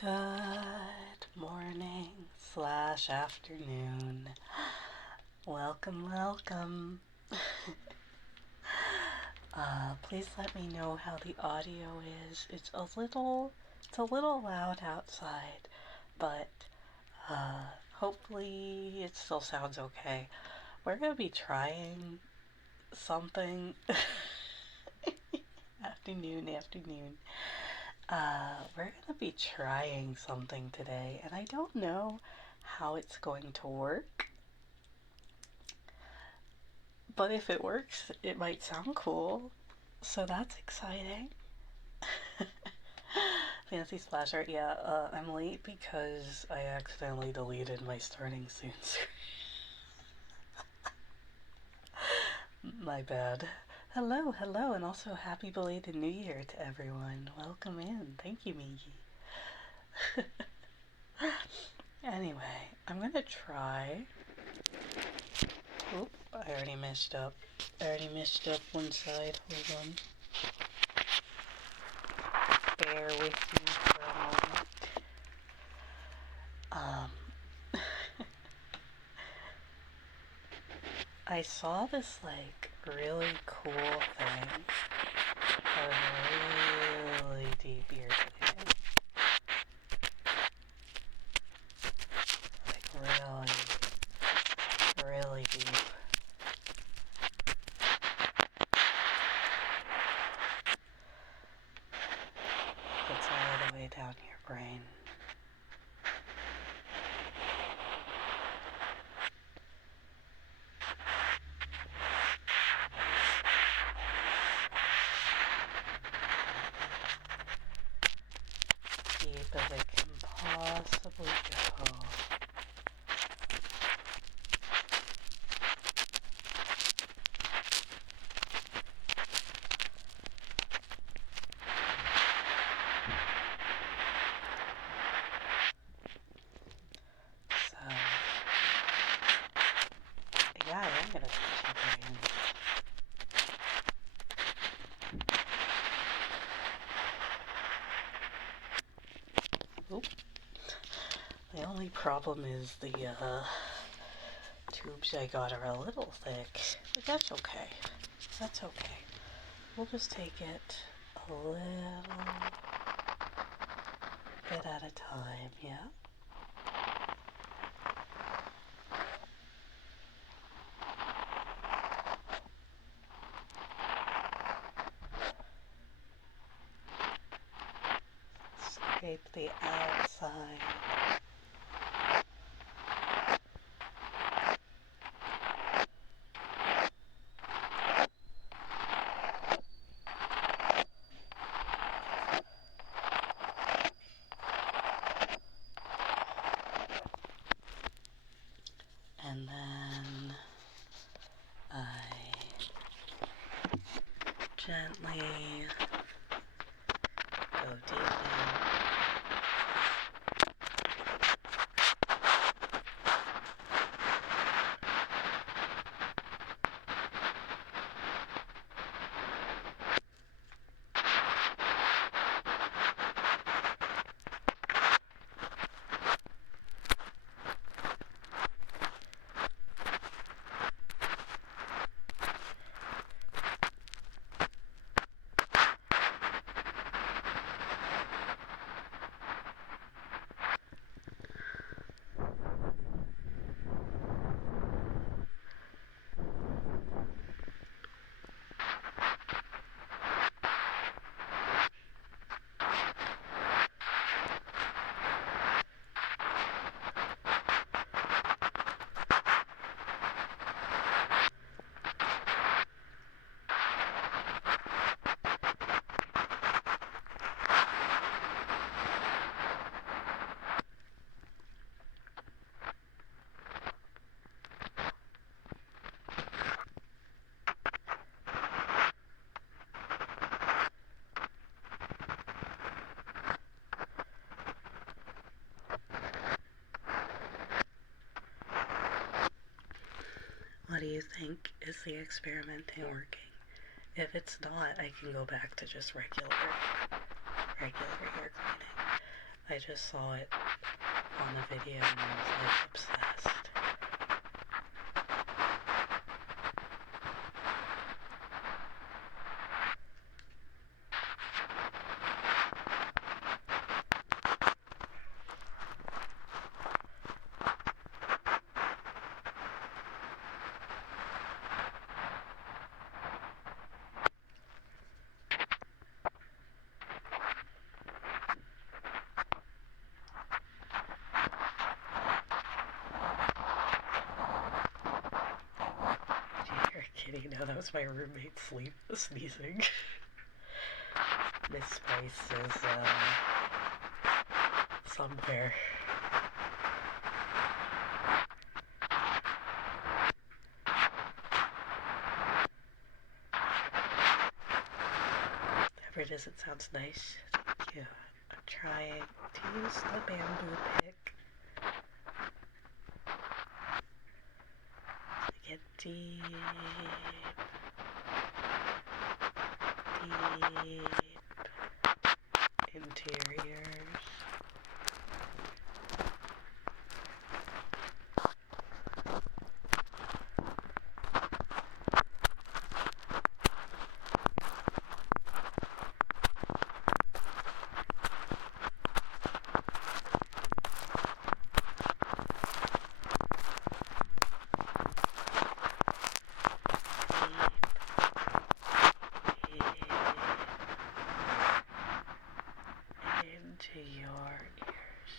Good morning slash afternoon. Welcome, welcome. Please let me know how the audio is. It's a little loud outside, but hopefully it still sounds okay. We're gonna be trying something. Afternoon. We're gonna be trying something today, and I don't know how it's going to work. But if it works, it might sound cool. So that's exciting. Fancy splash art. Yeah, I'm late because I accidentally deleted my starting soon screen. My bad. Hello, and also happy belated New Year to everyone. Welcome in. Thank you, Migi. Anyway, I'm gonna try. Oop, I already messed up. One side. Hold on. Bear with me for a moment. I saw this really cool thing. A really deep ear today. Really deep. It's all the way down your brain. Deep as it can possibly go. Yeah, I am gonna touch your brain. Oop. The only problem is the tubes I got are a little thick, but that's okay. We'll just take it a little bit at a time, yeah? Scrape the outside. And then I gently go deep in. What do you think? Is the experimenting working? If it's not, I can go back to just regular ear cleaning. I just saw it on the video and I was like obsessed. Kitty, no, that was my roommate sneezing. Miss Spice is somewhere. Whatever it is, it sounds nice. Yeah, I'm trying to use the bamboo pick to get deep interiors. Into your ears.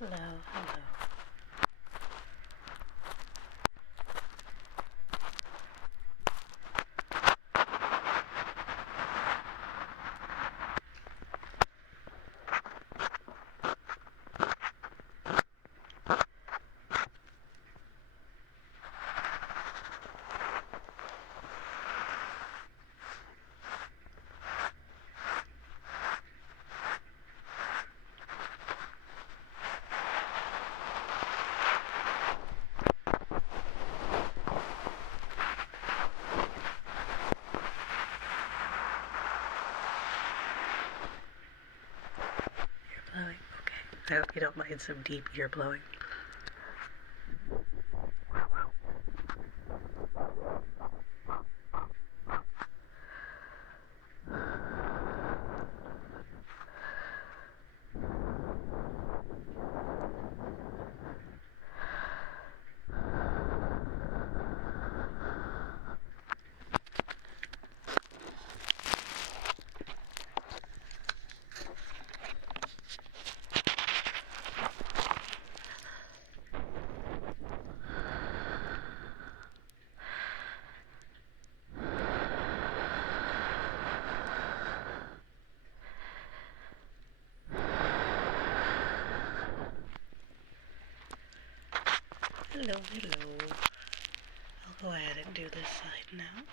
Hello, hello. Blowing. Okay. I hope you don't mind some deep ear blowing. Hello, hello. I'll go ahead and do this side now.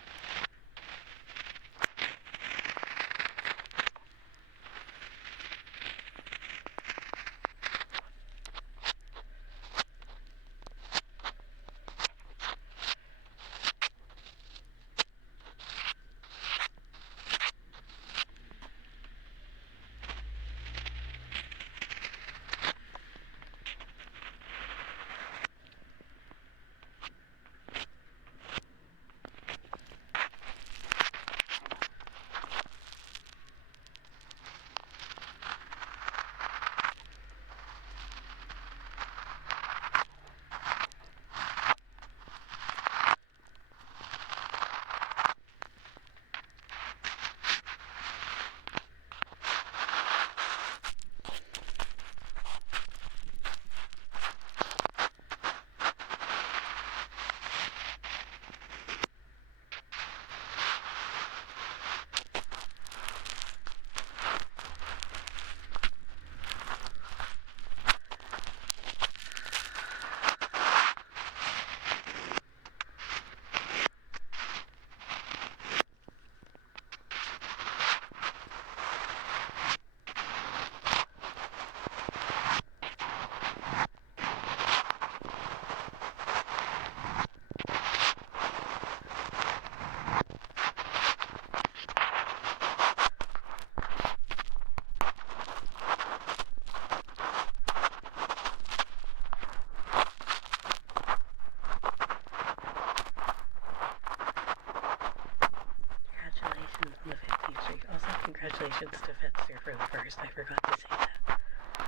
congratulations to Fetster for the first. I forgot to say that.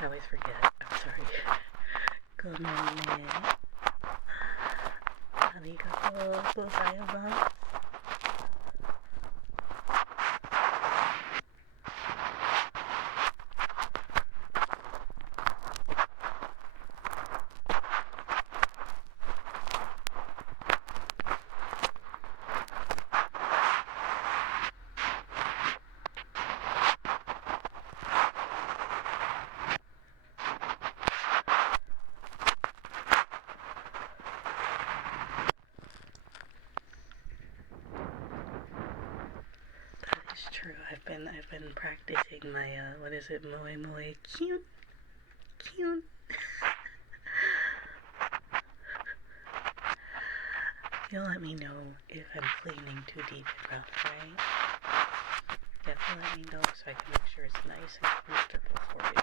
I always forget. I'm sorry. Gomen. Arigatou gozaimasu. It's true. I've been practicing my what is it? Moe moe cute. You'll let me know if I'm cleaning too deep and rough, right? Definitely let me know so I can make sure it's nice and comfortable for you.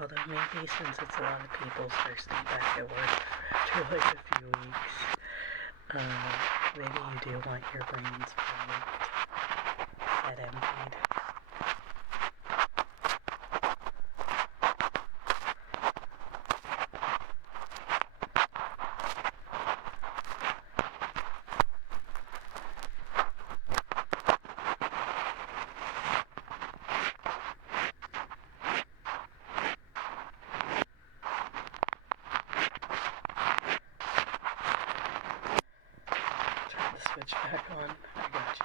Although maybe since it's a lot of people's first day back at work after like a few weeks, maybe you do want your brains filled and emptied. Switch back on. I got you.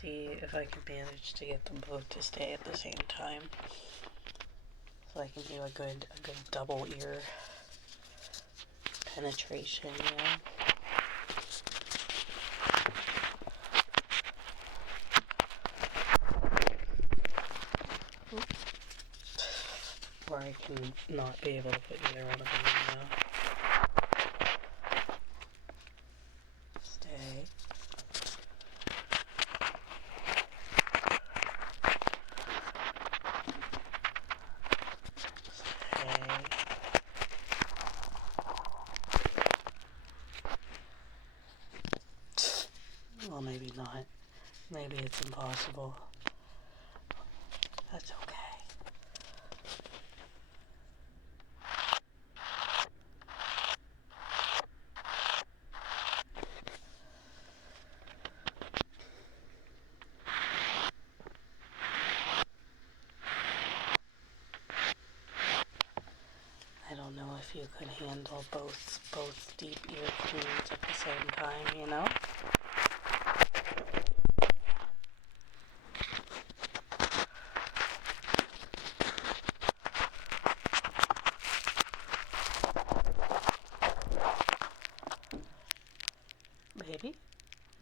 See if I can manage to get them both to stay at the same time, so I can do a good double ear penetration, you know? Or I can not be able to put either one of them in now. Stay. Well, maybe not. Maybe it's impossible. That's okay. I don't know if you could handle both deep ear cleans at the same time, you know?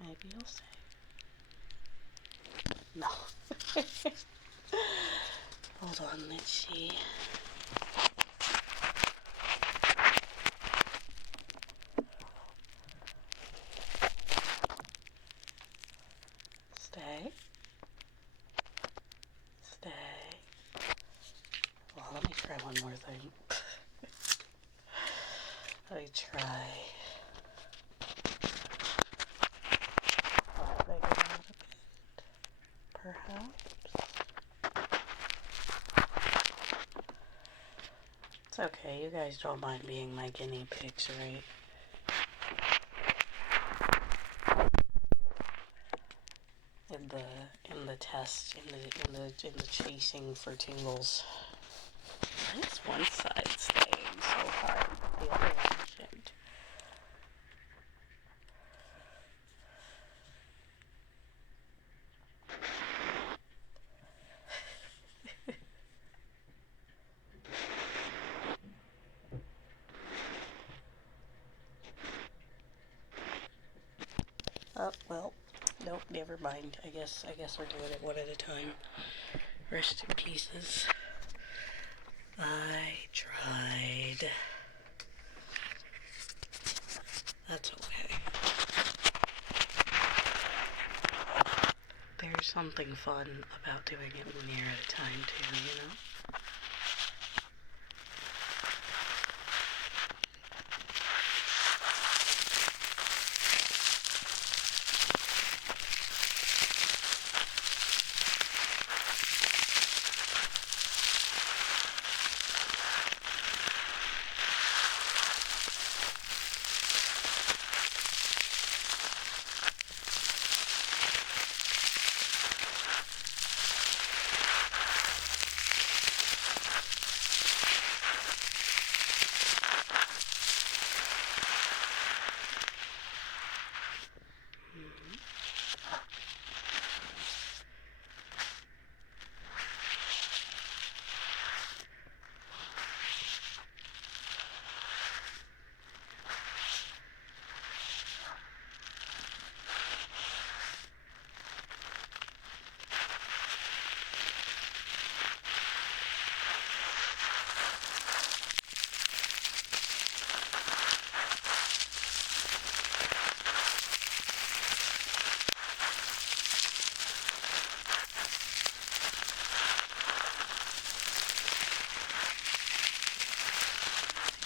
Maybe you'll say. No. Hold on, let's see. Stay. one more thing. Let me try. Big it out a bit, perhaps. It's okay, you guys don't mind being my guinea pigs, right? In the test, in the chasing for tingles. Why is one side staying so hard, but the other one isn't? Oh, well, nope, never mind. I guess we're doing it one at a time. Rest in pieces. I tried. That's okay. There's something fun about doing it one ear at a time, too, you know?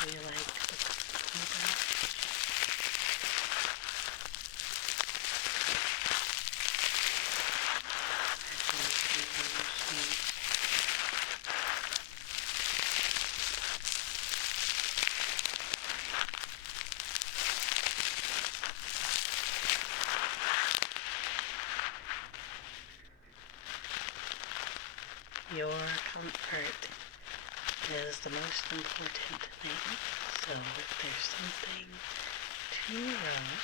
Do you like the brush? Your comfort is the most important thing. So if there's something too rough,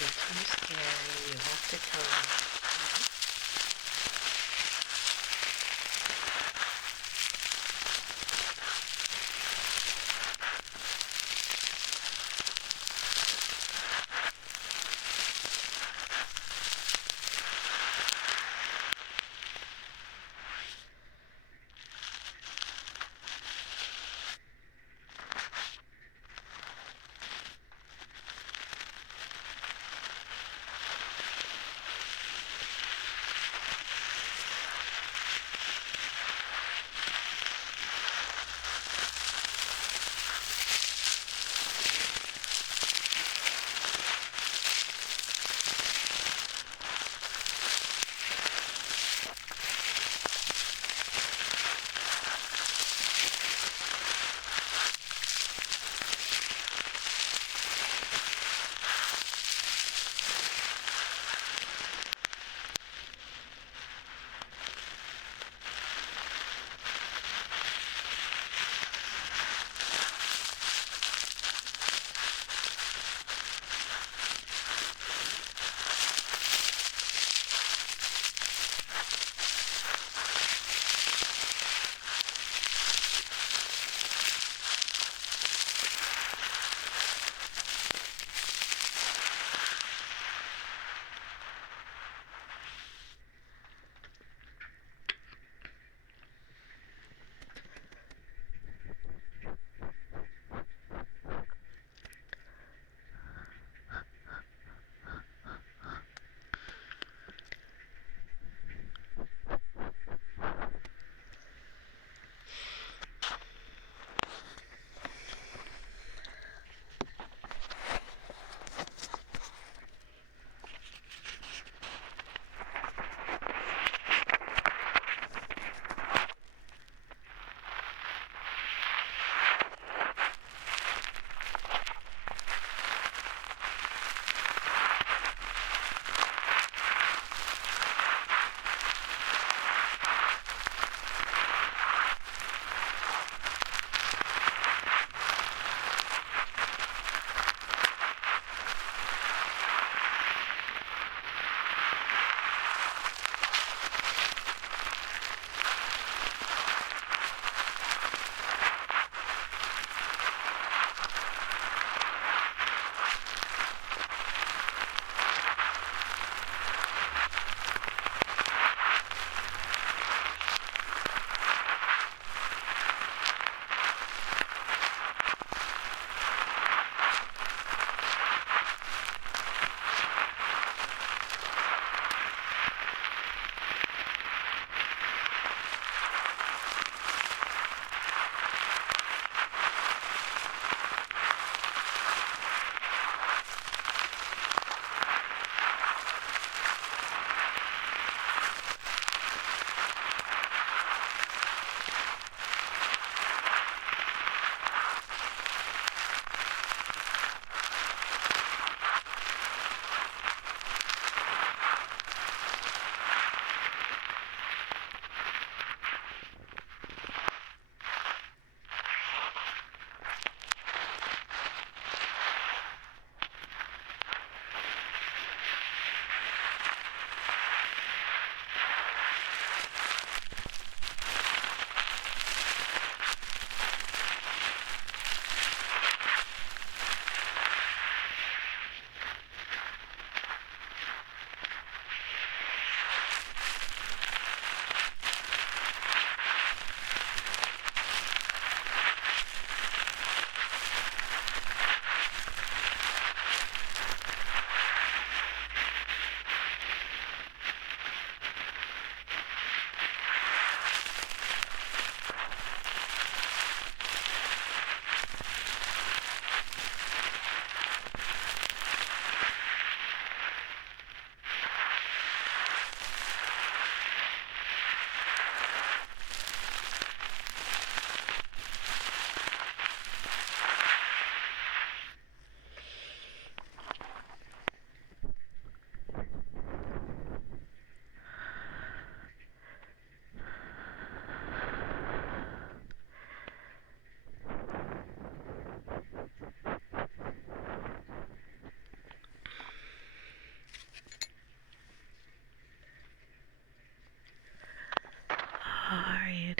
or too scary, you have to tell me.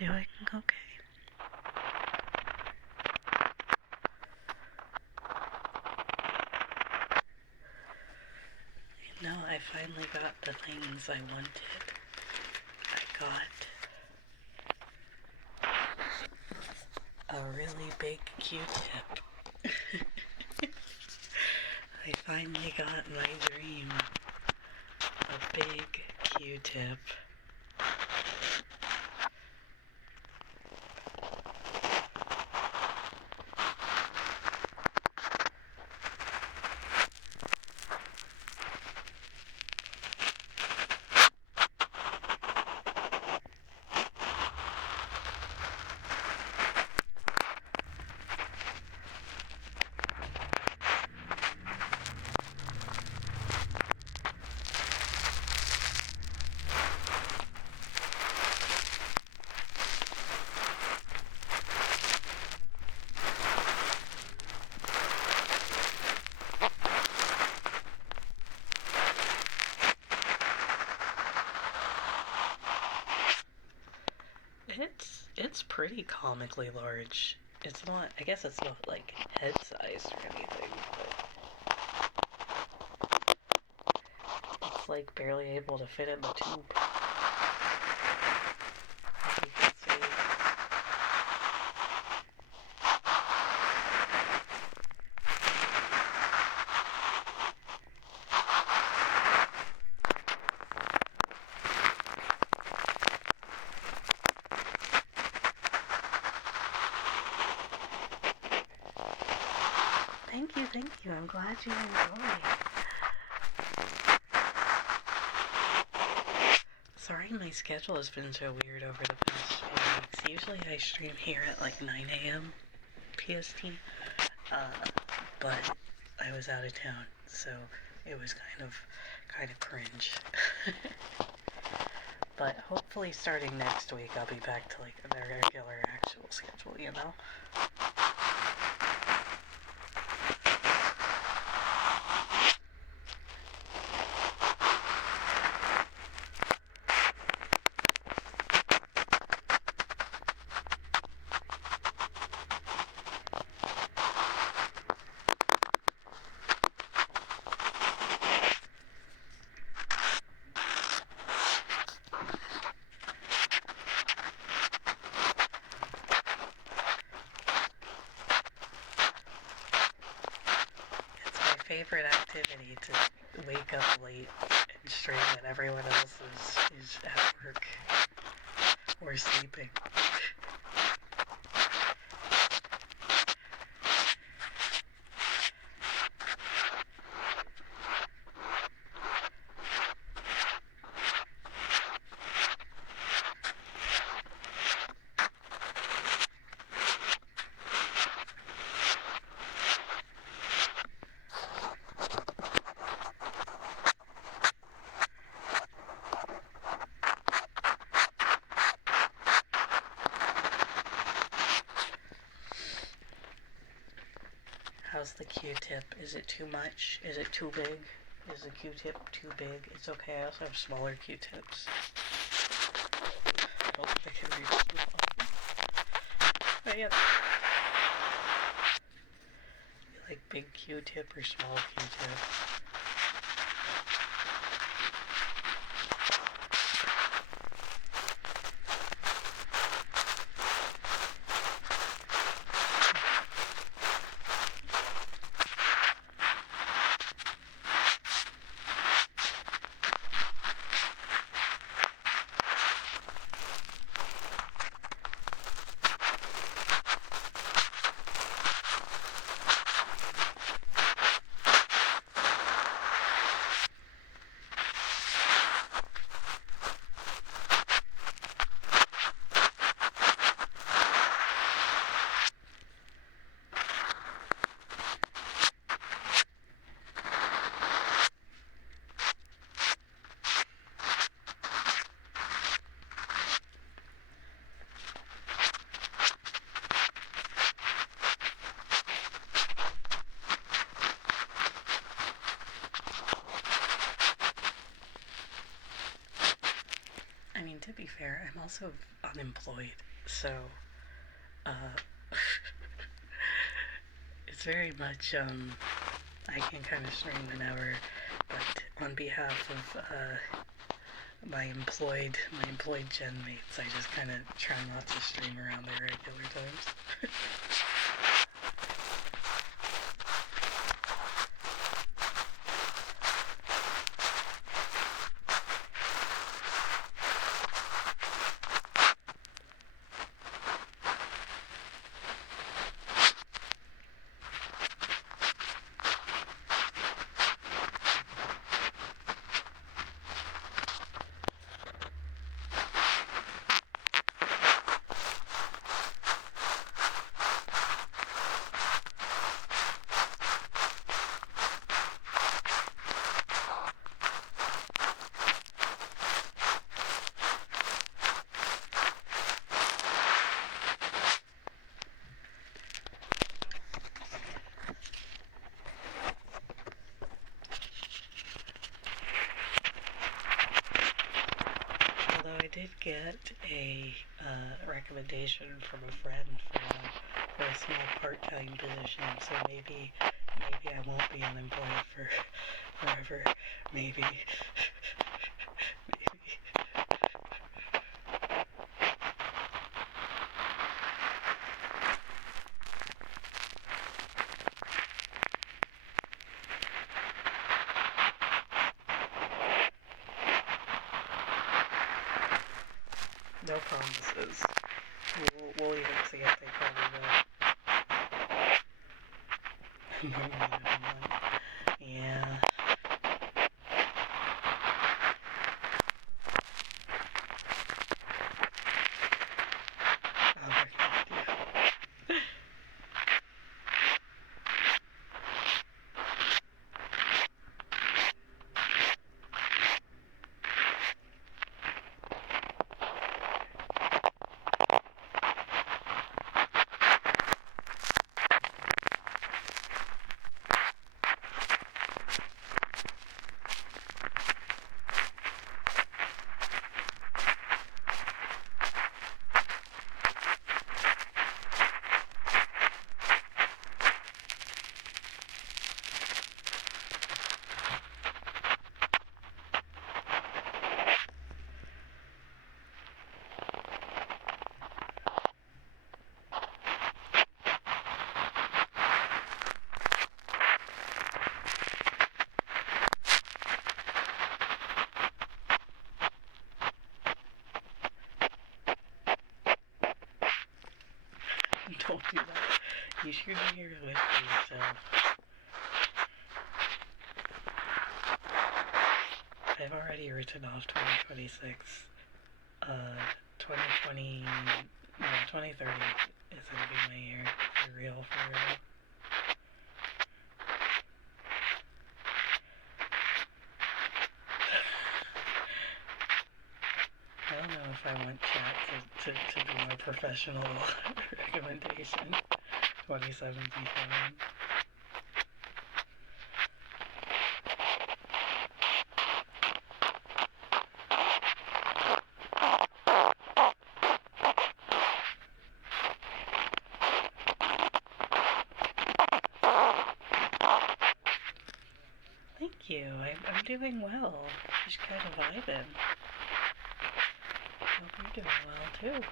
doing okay? You know, I finally got the things I wanted. I got a really big Q-tip. I finally got my dream. A big Q-tip. It's pretty comically large. It's not, I guess it's not like head sized or anything, but it's like barely able to fit in the tube. As you can see. Thank you. I'm glad you enjoy. Sorry my schedule has been so weird over the past few weeks. Usually I stream here at like 9 a.m. PST, but I was out of town, so it was kind of cringe. But hopefully starting next week I'll be back to like the regular actual schedule, you know? Favorite activity to wake up late and stream when everyone else is at work or sleeping. How's the Q-tip? Is it too much? Is it too big? Is the Q-tip too big? It's okay, I also have smaller Q-tips. I don't think I can reach too long. But yeah. You like big Q-tip or small Q-tip? I mean, to be fair, I'm also unemployed, So, uh, it's very much, I can kind of stream whenever, but on behalf of, my employed gen mates, I just kind of try not to stream around their regular times. Although I did get a recommendation from a friend for a small part-time position, so maybe I won't be unemployed for forever. Maybe. Maybe. No promises. We'll even see if they probably will. Never mind. Yeah. Oh, yeah. Don't do that. You should be here with yourself. I've already written off 2026. 2020, no, 2030 is gonna be my year. For real, for real. I don't know if I want chat to be my professional recommendation. 2077. Thank you. I'm doing well. Just kind of vibing. Hope you're doing well too.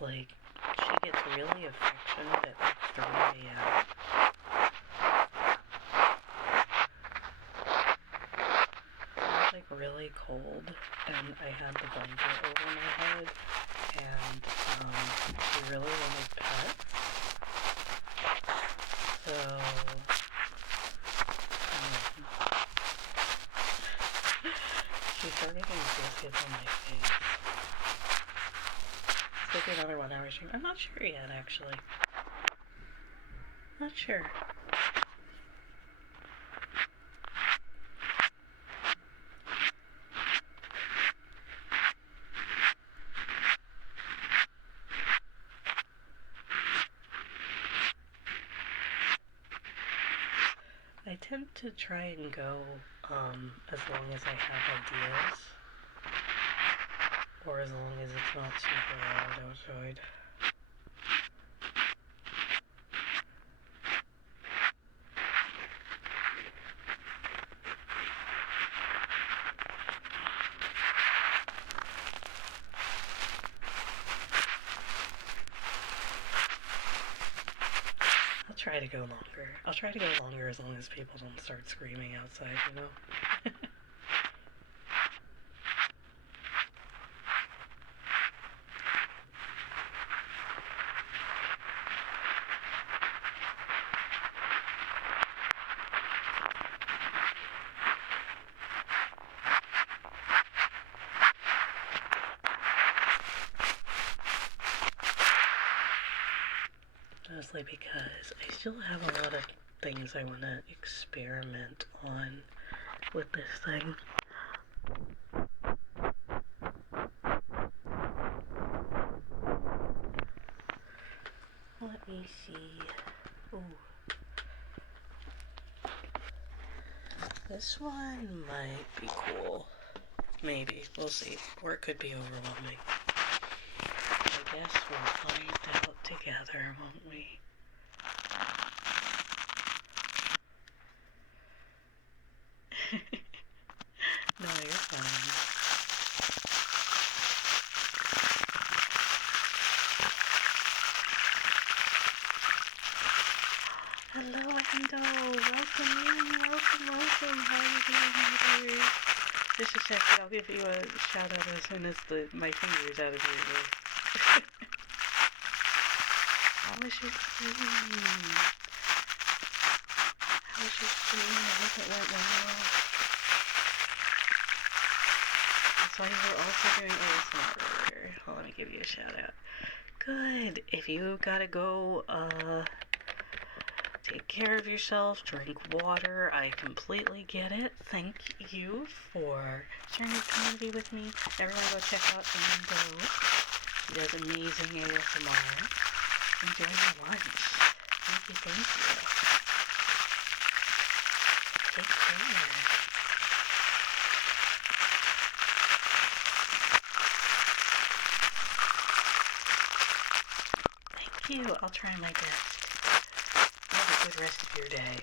like, she gets really affectionate at like 3 a.m. It was like really cold, and I had the blanket over my head, and she really wanted pets. So, she started getting biscuits on my face. Let's take another 1 hour stream. I'm not sure yet, actually. Not sure. I tend to try and go as long as I have ideas, or as long as it's not super loud outside. I'll try to go longer. I'll try to go longer as long as people don't start screaming outside, you know? Mostly because I still have a lot of things I want to experiment on with this thing. Let me see. Ooh. This one might be cool. Maybe. We'll see. Or it could be overwhelming. I guess we'll find out together, won't we? No, you're fine. Hello, Endo! Welcome in! Welcome! How are you doing, mother? Just a second, I'll give you a shout out as soon as my finger's out of your ear. How was your stream? How was your stream? I hope it went well. I saw you were also doing ASMR earlier. Well, let me give you a shout out. Good. If you gotta go, take care of yourself, drink water. I completely get it. Thank you for sharing your community with me. Everyone go check out Endo. She does amazing ASMR. Enjoy your lunch. Thank you. Take care. Thank you. I'll try my best. Have a good rest of your day.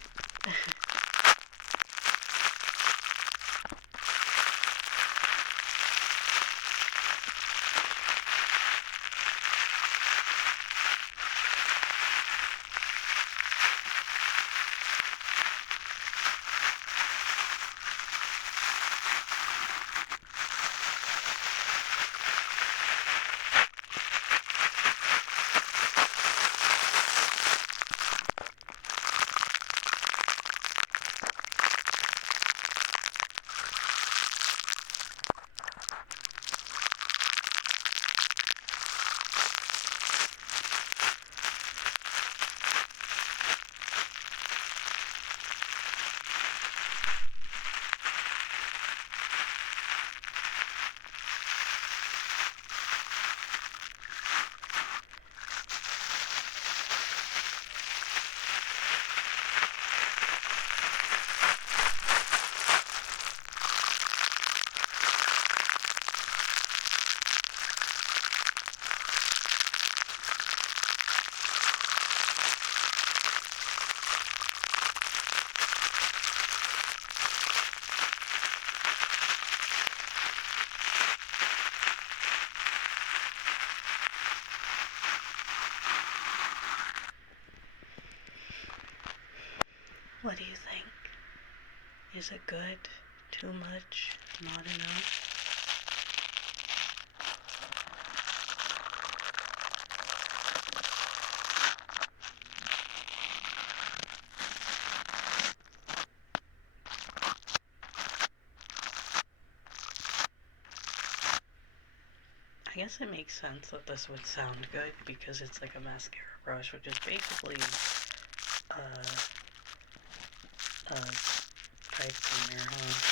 What do you think? Is it good? Too much? Not enough? I guess it makes sense that this would sound good because it's like a mascara brush, which is basically a pipe cleaner, huh?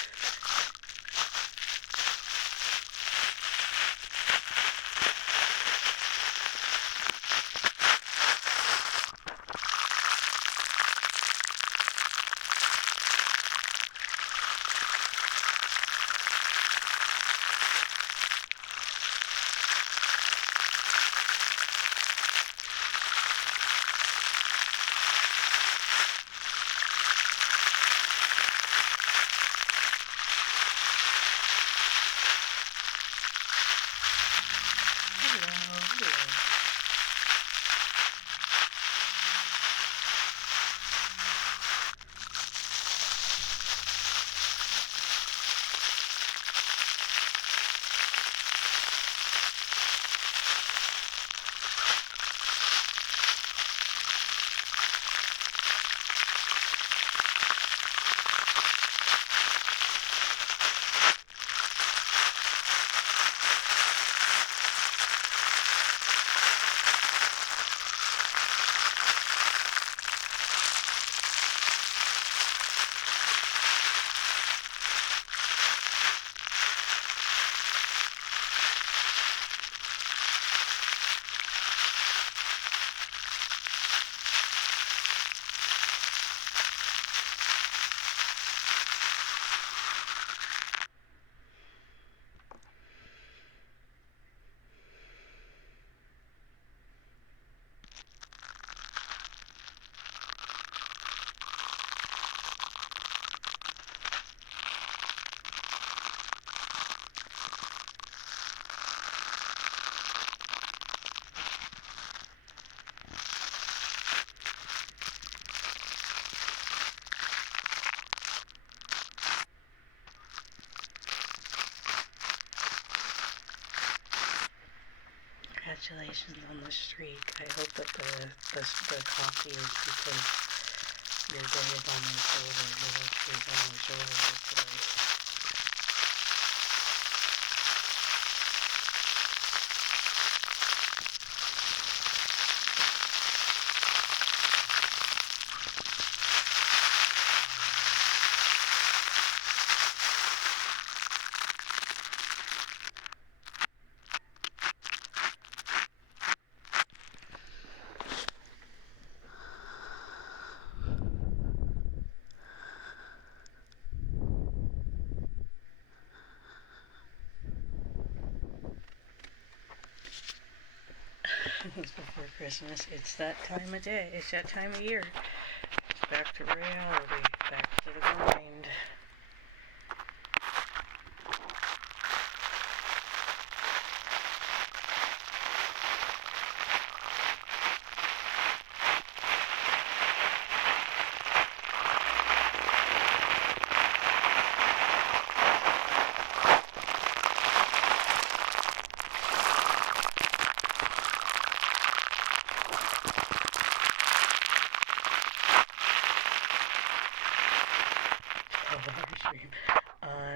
Congratulations on the streak. I hope that the coffee is because your day is almost over. Your work is almost over today. It's before Christmas. It's that time of day. It's that time of year. It's back to reality. Back to the grind.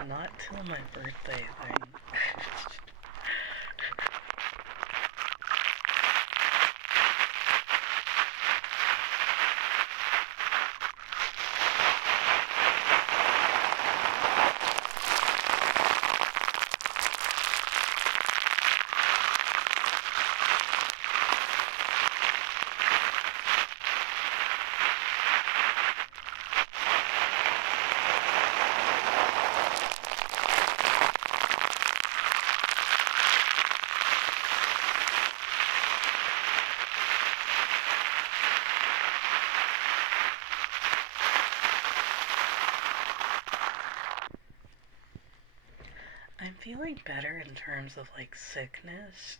Not till my birthday thing. I'm feeling better in terms of like sickness,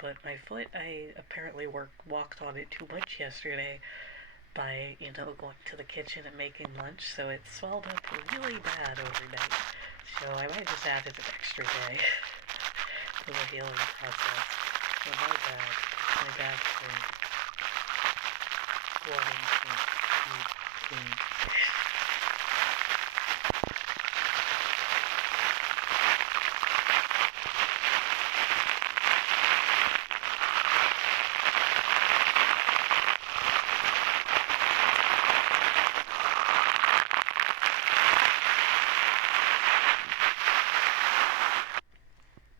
but my foot, I apparently walked on it too much yesterday, by, going to the kitchen and making lunch, so it swelled up really bad overnight. So I might just add an extra day for the healing process. So my bad. My bad for wanting to eat clean.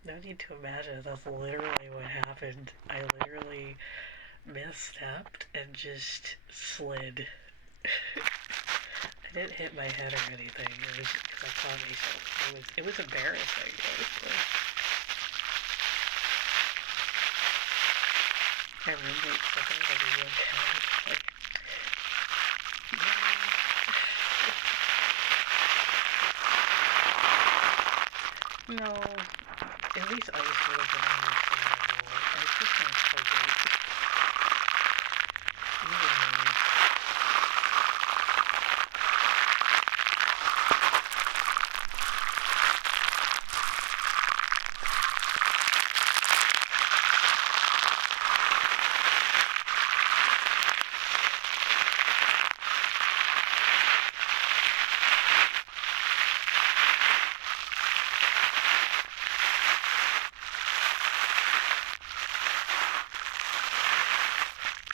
No need to imagine, that's literally what happened. I literally misstepped and just slid. I didn't hit my head or anything. It was because I caught myself. It was embarrassing, honestly. My roommate said that I was okay. Like, no. At least I was really good on my survival. I was just gonna play it.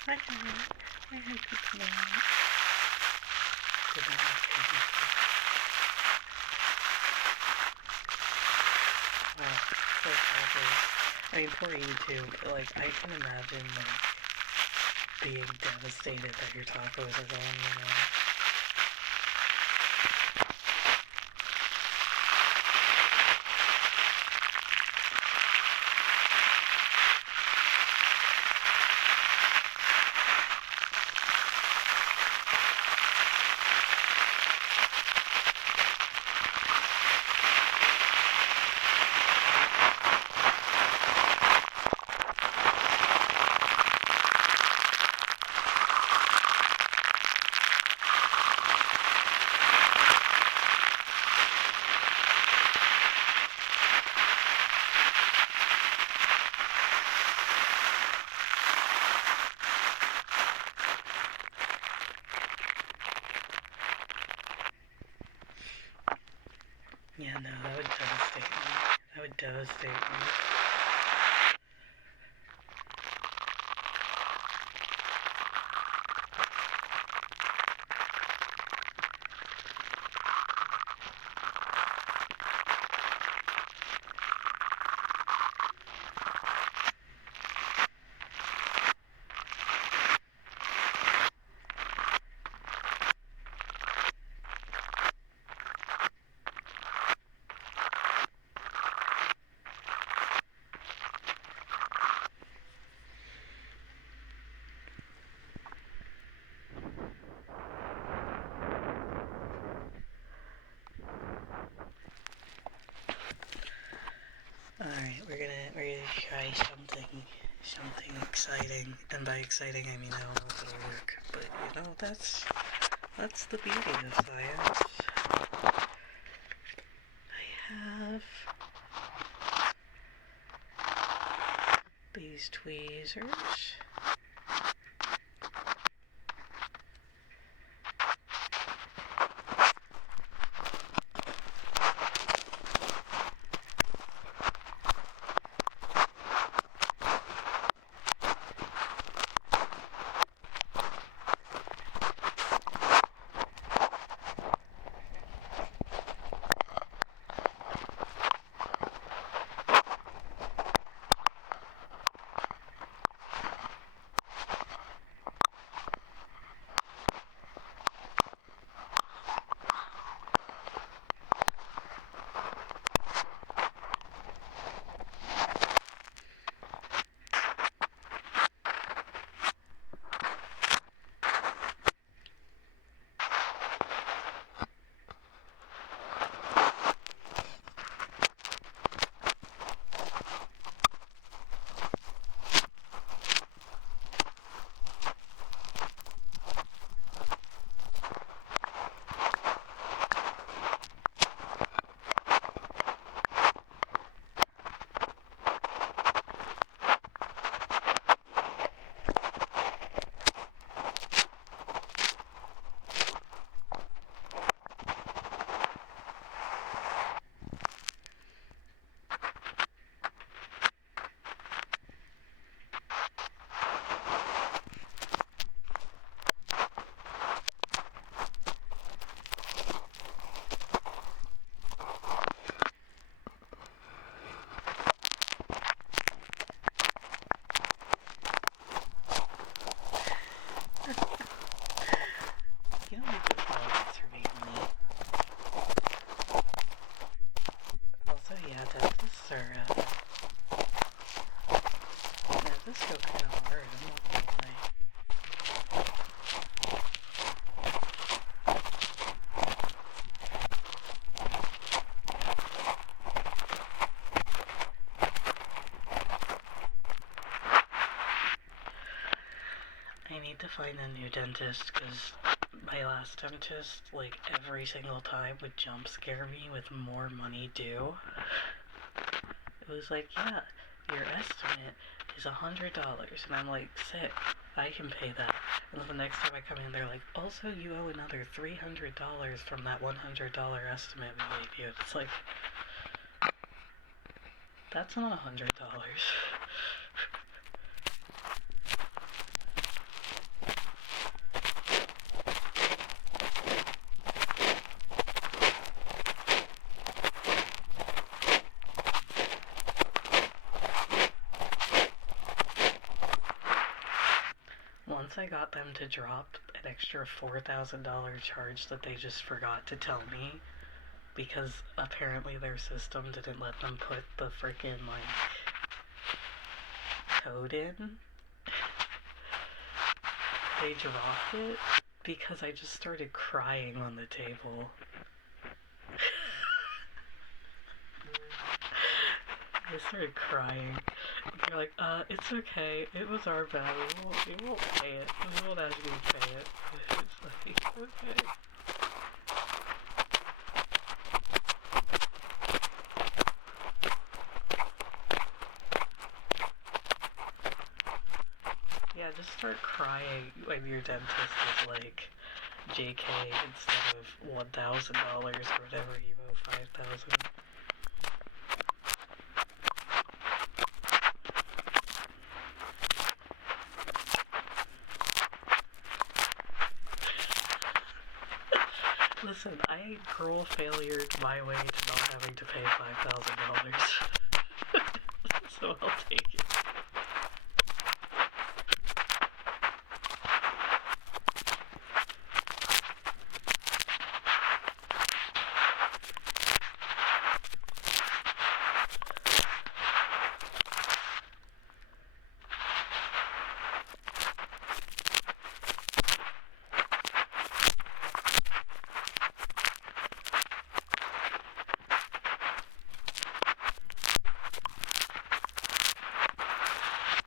I had good night. Good night. Wow, so sadly. I mean, poor you too, but like, I can imagine like being devastated that your tacos are gone. Yeah, no, that would devastate me. That would devastate me. Alright, we're gonna try something exciting. And by exciting I mean I don't know if it'll work. But that's the beauty of science. I have these tweezers. I need to find a new dentist because my last dentist, like, every single time would jump scare me with more money due. It was like, yeah, your estimate is $100, and I'm like, sick, I can pay that. And then the next time I come in, they're like, also you owe another $300 from that $100 estimate we gave you. It's like, that's not $100. Once I got them to drop an extra $4,000 charge that they just forgot to tell me, because apparently their system didn't let them put the frickin', like, code in, they dropped it because I just started crying on the table. I started crying. They're like, it's okay. It was our bad. We won't pay it. We won't actually pay it. It's like, okay. Yeah, just start crying when your dentist is like JK instead of $1,000 or whatever you owe $5,000. Listen, I girl failured my way to not having to pay $5,000. So I'll take it.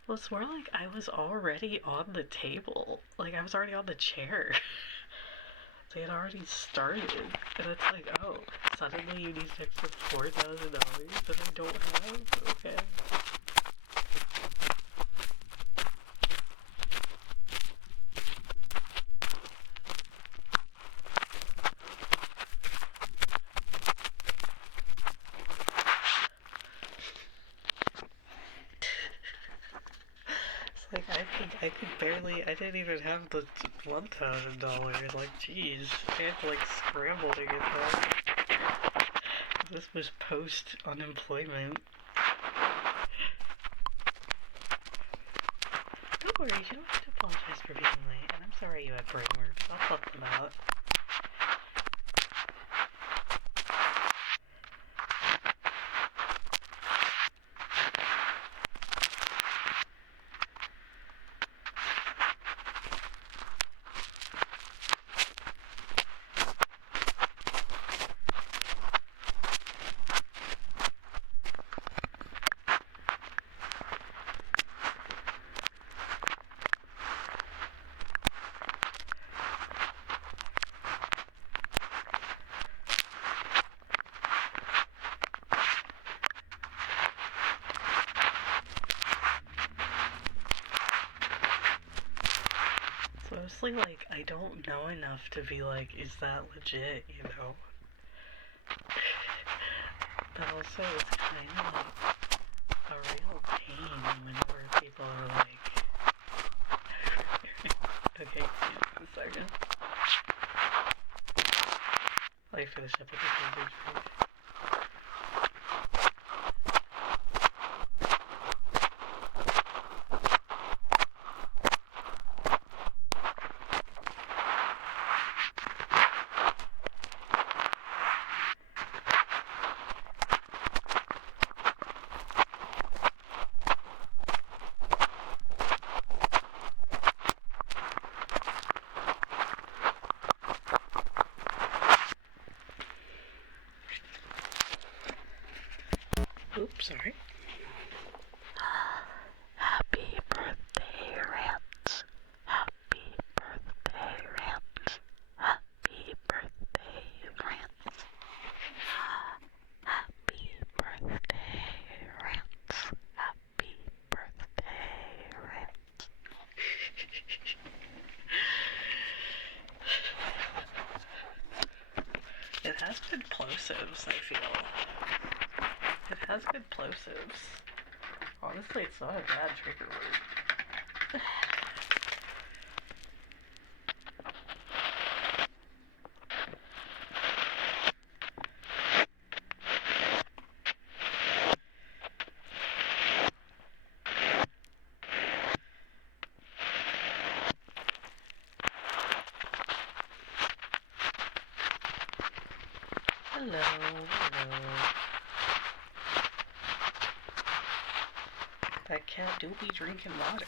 Well, it's more like I was already on the table. Like, I was already on the chair. They had already started. And it's like, oh, suddenly you need an extra $4,000 that I don't have? Okay. Like, I could barely, I didn't even have the $1,000, like, jeez, I had to, like, scramble to get that. This was post-unemployment. Don't worry, you don't have to apologize for being late, and I'm sorry you had brain works, I'll help them out. Mostly, like, I don't know enough to be like, is that legit, you know? But also, it's kind of like a real pain whenever people are like, okay, give me a second. Let me finish up with the Cambridge page. Oops, sorry. Happy birthday, Rance. Happy good plosives, I feel. It has good plosives. Honestly, it's not a bad trigger word. Hello, hello. That cat do be drinking water.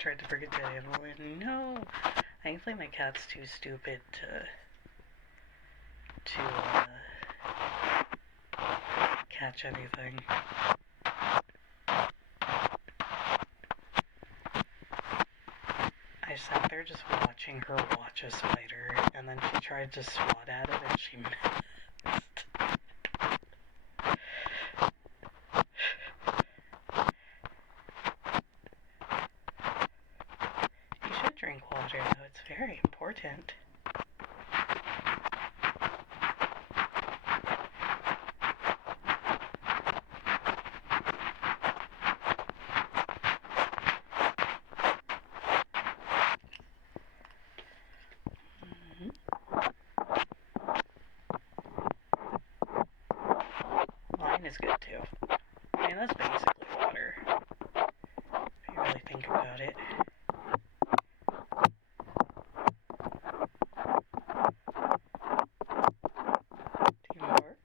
Tried to bring it to the animal and no, thankfully my cat's too stupid to catch anything. I sat there just watching her watch a spider, and then she tried to swat at it and she missed. You should drink water though, it's very important. Wine is good too. I mean, that's basically water, if you really think about it. Teamwork.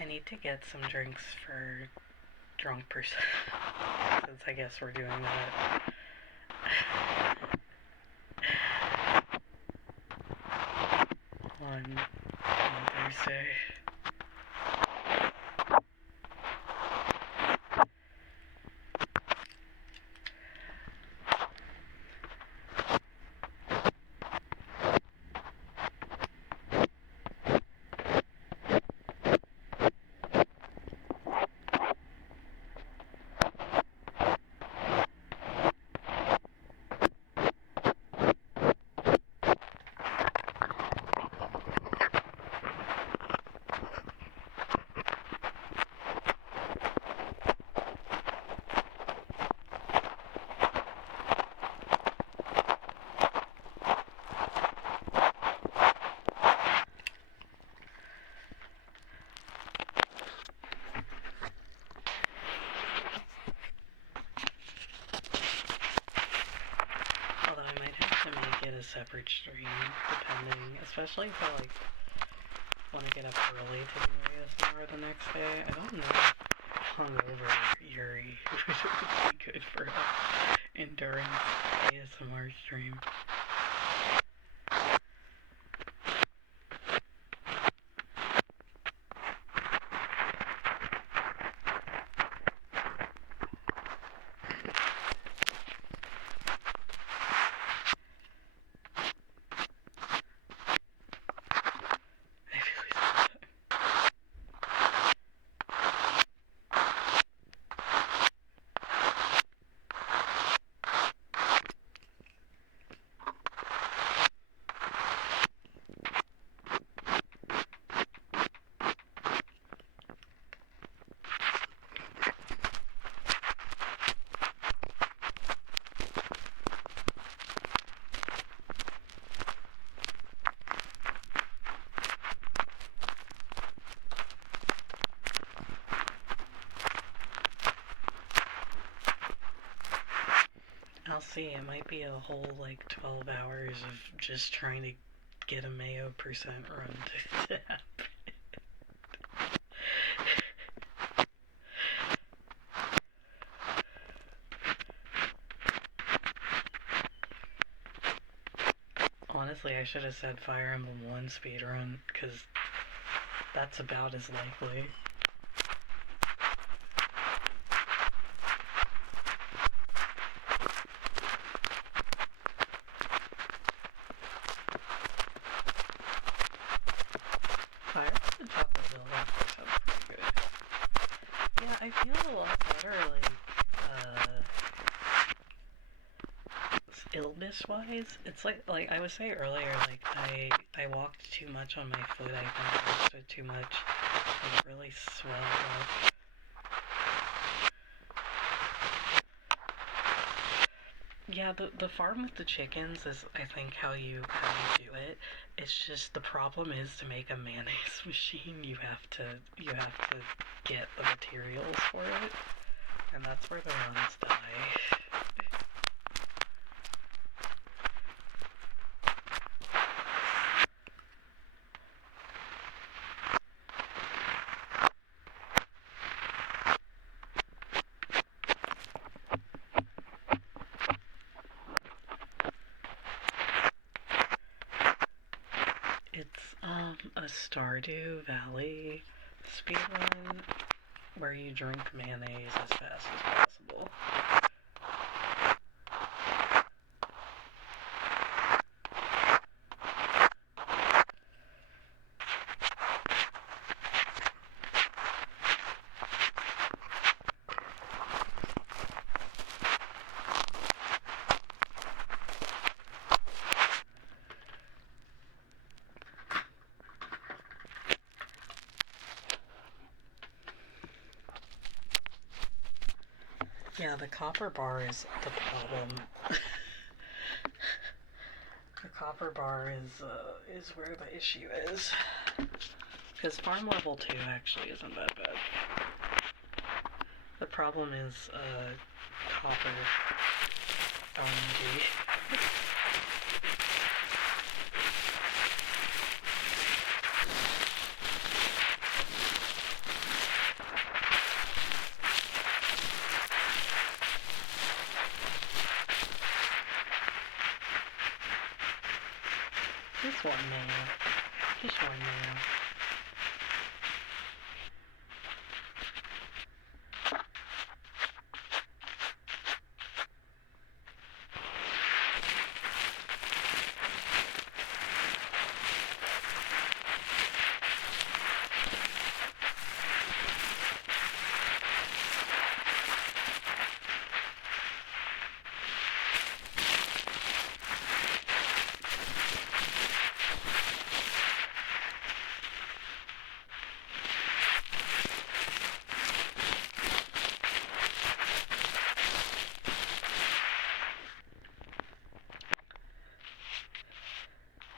I need to get some drinks for drunk person, since I guess we're doing that. on Thursday. Although I might have to make it a separate stream, depending, especially if I want to get up early to do ASMR the next day. I don't know if hungover Yuri would be good for an endurance ASMR stream. I'll see. It might be a whole like 12 hours of just trying to get a mayo percent run to happen. Honestly, I should have said Fire Emblem 1 speedrun, because that's about as likely. Fire Emblem Chocolate Villa sounds pretty good. Yeah, I feel a lot better, like, illness-wise. It's like I was saying earlier, like, I walked too much on my foot, I think I rested too much, and it really swelled up. Yeah, the farm with the chickens is, I think, how you do it. It's just the problem is to make a mayonnaise machine, you have to get the materials for it, and that's where the runs die. It's a Stardew Valley speedrun where you drink mayonnaise as fast as possible. Yeah, the copper bar is the problem. The copper bar is where the issue is. Because farm level 2 actually isn't that bad. The problem is copper RNG. Just one mayo. Just one mayo.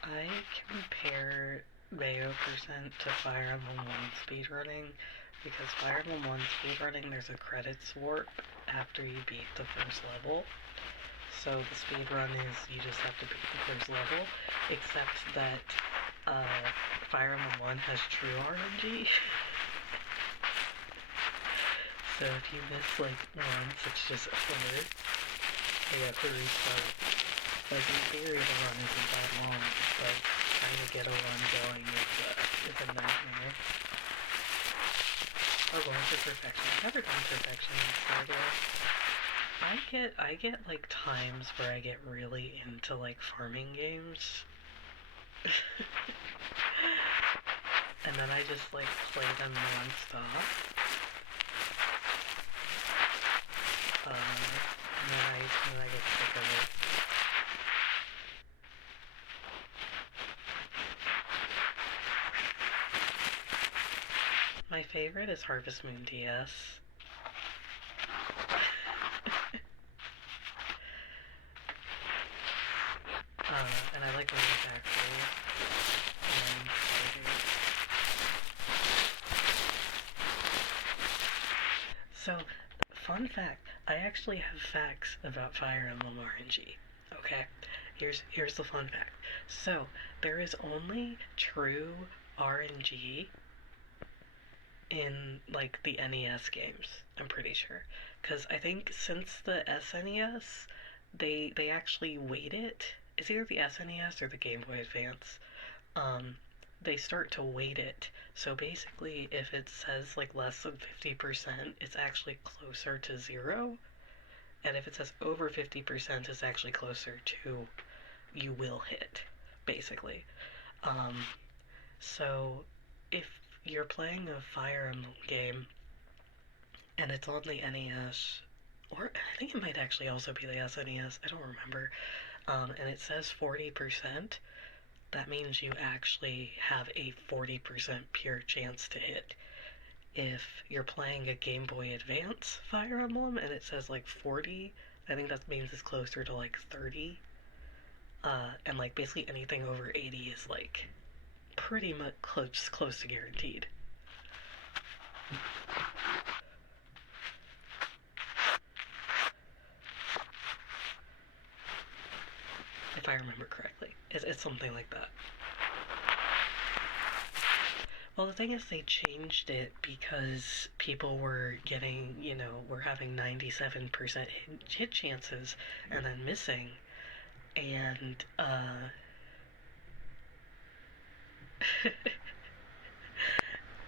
I compare mayo percent to Fire Emblem 1 speedrunning, because Fire Emblem 1 speedrunning, there's a credits warp after you beat the first level. So the speedrun is you just have to beat the first level, except that Fire Emblem 1 has true RNG. So if you miss like once, it's just over. You have to restart. Like in theory the run isn't that long, but trying to get a run going is a nightmare. Or going for perfection. I've never done perfection in Stardew. I get like times where I get really into like farming games. And then I just like play them non-stop. And then I get sick of it. My favorite is Harvest Moon DS. And I like Rain Factory and Stardew. So, fun fact, I actually have facts about Fire Emblem RNG. Okay, here's the fun fact. So there is only true RNG in like the NES games. I'm pretty sure, because I think since the SNES, they actually weight it. It's either the SNES or the Game Boy Advance. Um, they start to weight it. So basically, if it says like less than 50%, it's actually closer to 0. And if it says over 50%, it's actually closer to you will hit, basically. Um, so if you're playing a Fire Emblem game and it's on the NES, or I think it might actually also be the SNES, I don't remember, and it says 40%, that means you actually have a 40% pure chance to hit. If you're playing a Game Boy Advance Fire Emblem and it says like 40, I think that means it's closer to like 30. And like basically anything over 80 is like pretty much close to guaranteed. If I remember correctly. It's something like that. Well, the thing is, they changed it because people were getting, were having 97% hit chances and then missing. And,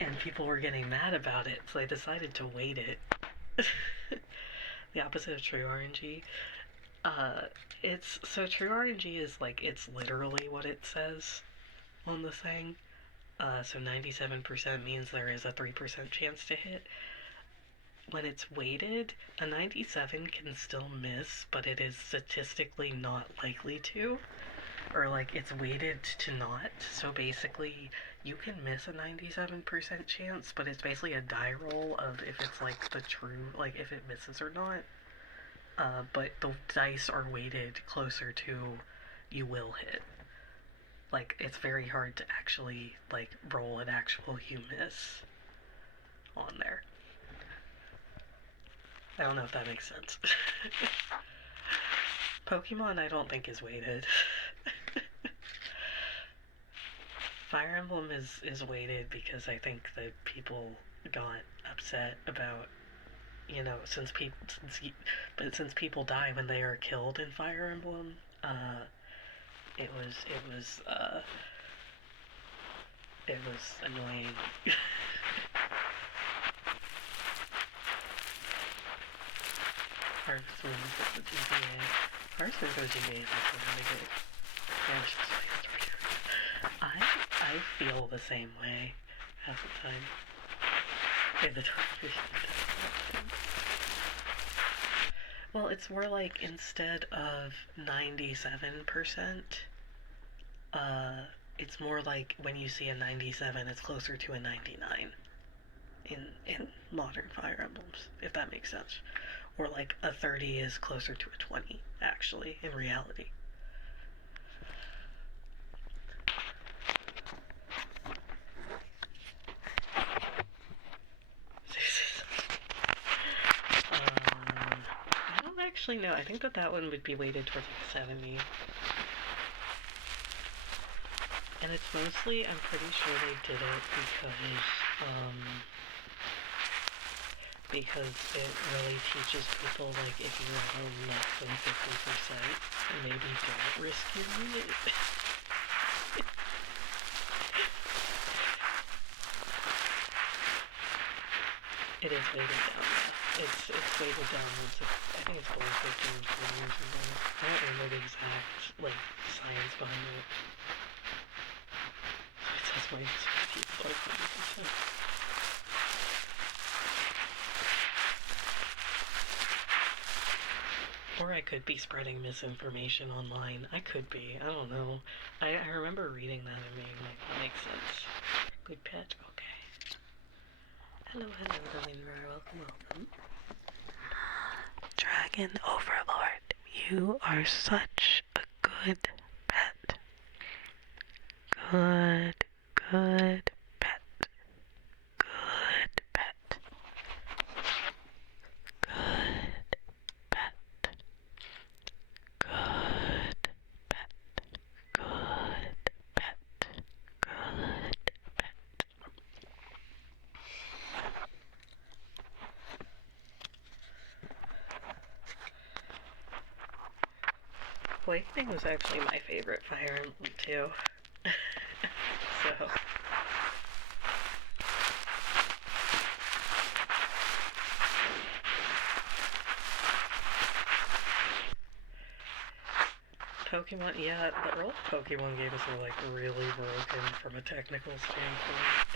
and people were getting mad about it, so they decided to weight it. The opposite of true RNG. So true RNG is like, it's literally what it says on the thing. So 97% means there is a 3% chance to hit. When it's weighted, a 97 can still miss, but it is statistically not likely to. Or like it's weighted to not. So basically, you can miss a 97% chance, but it's basically a die roll of if it's like the true, like if it misses or not. But the dice are weighted closer to you will hit. Like, it's very hard to actually, like, roll an actual you miss on there. I don't know if that makes sense. Pokemon, I don't think is weighted. Fire Emblem is weighted because I think that people got upset about, since people die when they are killed in Fire Emblem, it was annoying. Hearthstone for the GBA. Hearthstone for the GBA is actually really good. Yeah, it's just I feel the same way half the time. In the Well, it's more like instead of 97%, it's more like when you see a 97, it's closer to a 99 in modern Fire Emblems, if that makes sense. Or like a 30 is closer to a 20, actually, in reality. I don't actually know. I think that one would be weighted towards like 70. And it's mostly, I'm pretty sure they did it because it really teaches people, like, if you're at less than 50%, maybe don't risk your unit. It is weighted down, yeah. It's weighted down once I think it's below 15 or 20 or something. I don't remember the exact, like, science behind it. It says minus 50, like 50%. Or I could be spreading misinformation online. I could be. I don't know. I remember reading that and being like, that makes sense. Good pet. Okay. Hello, Galindra. Welcome. Dragon Overlord, you are such a good pet. Good pet. Good pet. Awakening was actually my favorite Fire Emblem too. So... Pokemon, yeah, the early Pokemon games were like really broken from a technical standpoint.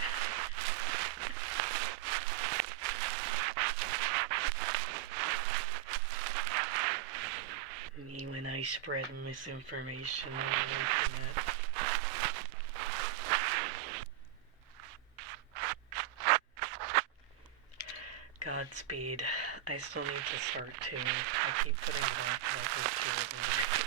Me when I spread misinformation on the internet. Godspeed. I still need to start too. I keep putting it off about this too.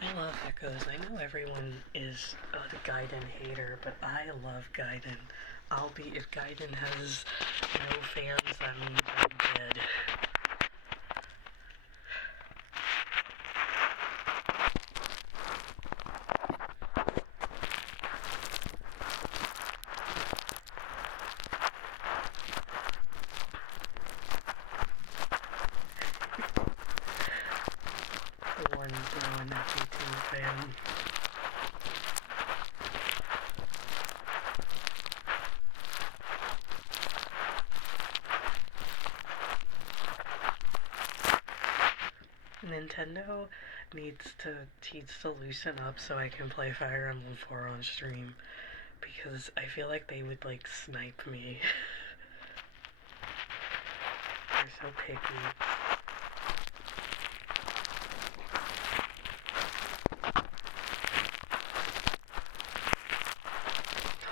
I love Echoes. I know everyone is a Gaiden hater, but I love Gaiden. If Gaiden has no fans, that means I'm dead. Nintendo needs to loosen up so I can play Fire Emblem 4 on stream, because I feel like they would like snipe me. They're so picky.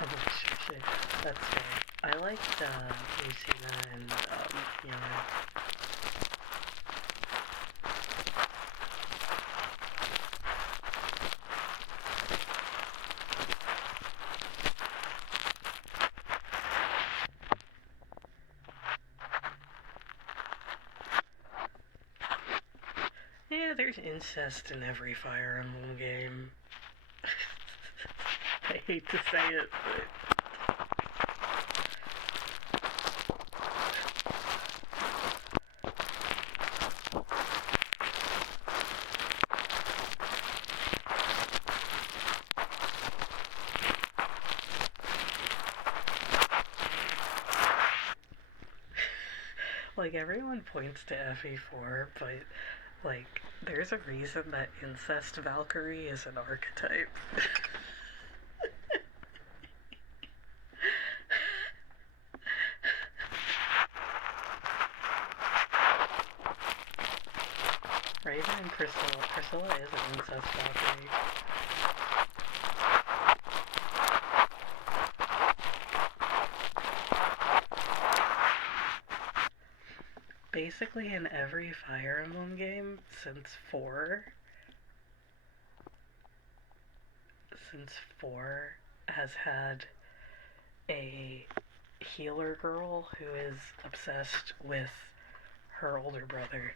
Oh shit, that's fair. I liked Lucina and Fiona. Yeah, there's incest in every Fire Emblem game. I hate to say it, but... Like, everyone points to FE4, but, like, there's a reason that Incest Valkyrie is an archetype. Raven and Priscilla is an Incest Valkyrie. Basically in every Fire Emblem game since 4 has had a healer girl who is obsessed with her older brother.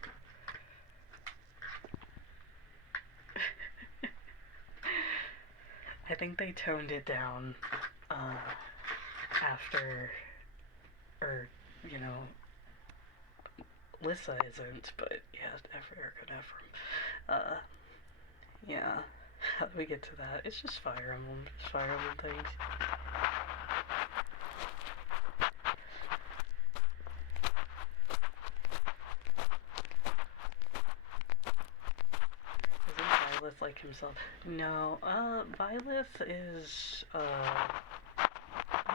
I think they toned it down after, or, you know, Lissa isn't, but yeah, Eric and Ephraim. Yeah. How do we get to that? It's just Fire Emblem. Just Fire Emblem things. Isn't Violet like himself? No, Violet is, I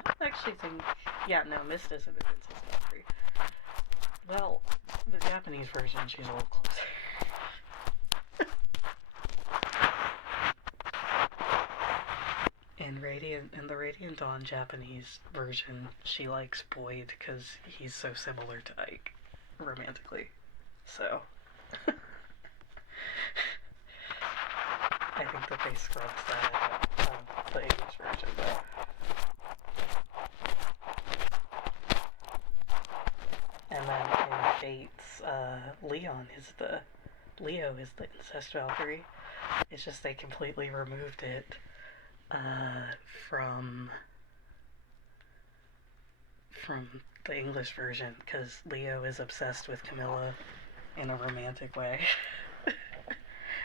don't actually think... Yeah, no, Mist isn't a Princess Valkyrie. Well, the Japanese version, she's a little closer. In the Radiant Dawn Japanese version, she likes Boyd because he's so similar to Ike romantically. So I think that they scrubbed that out on the English version though. And then in Fates, Leo is the incest Valkyrie. It's just they completely removed it from the English version because Leo is obsessed with Camilla in a romantic way.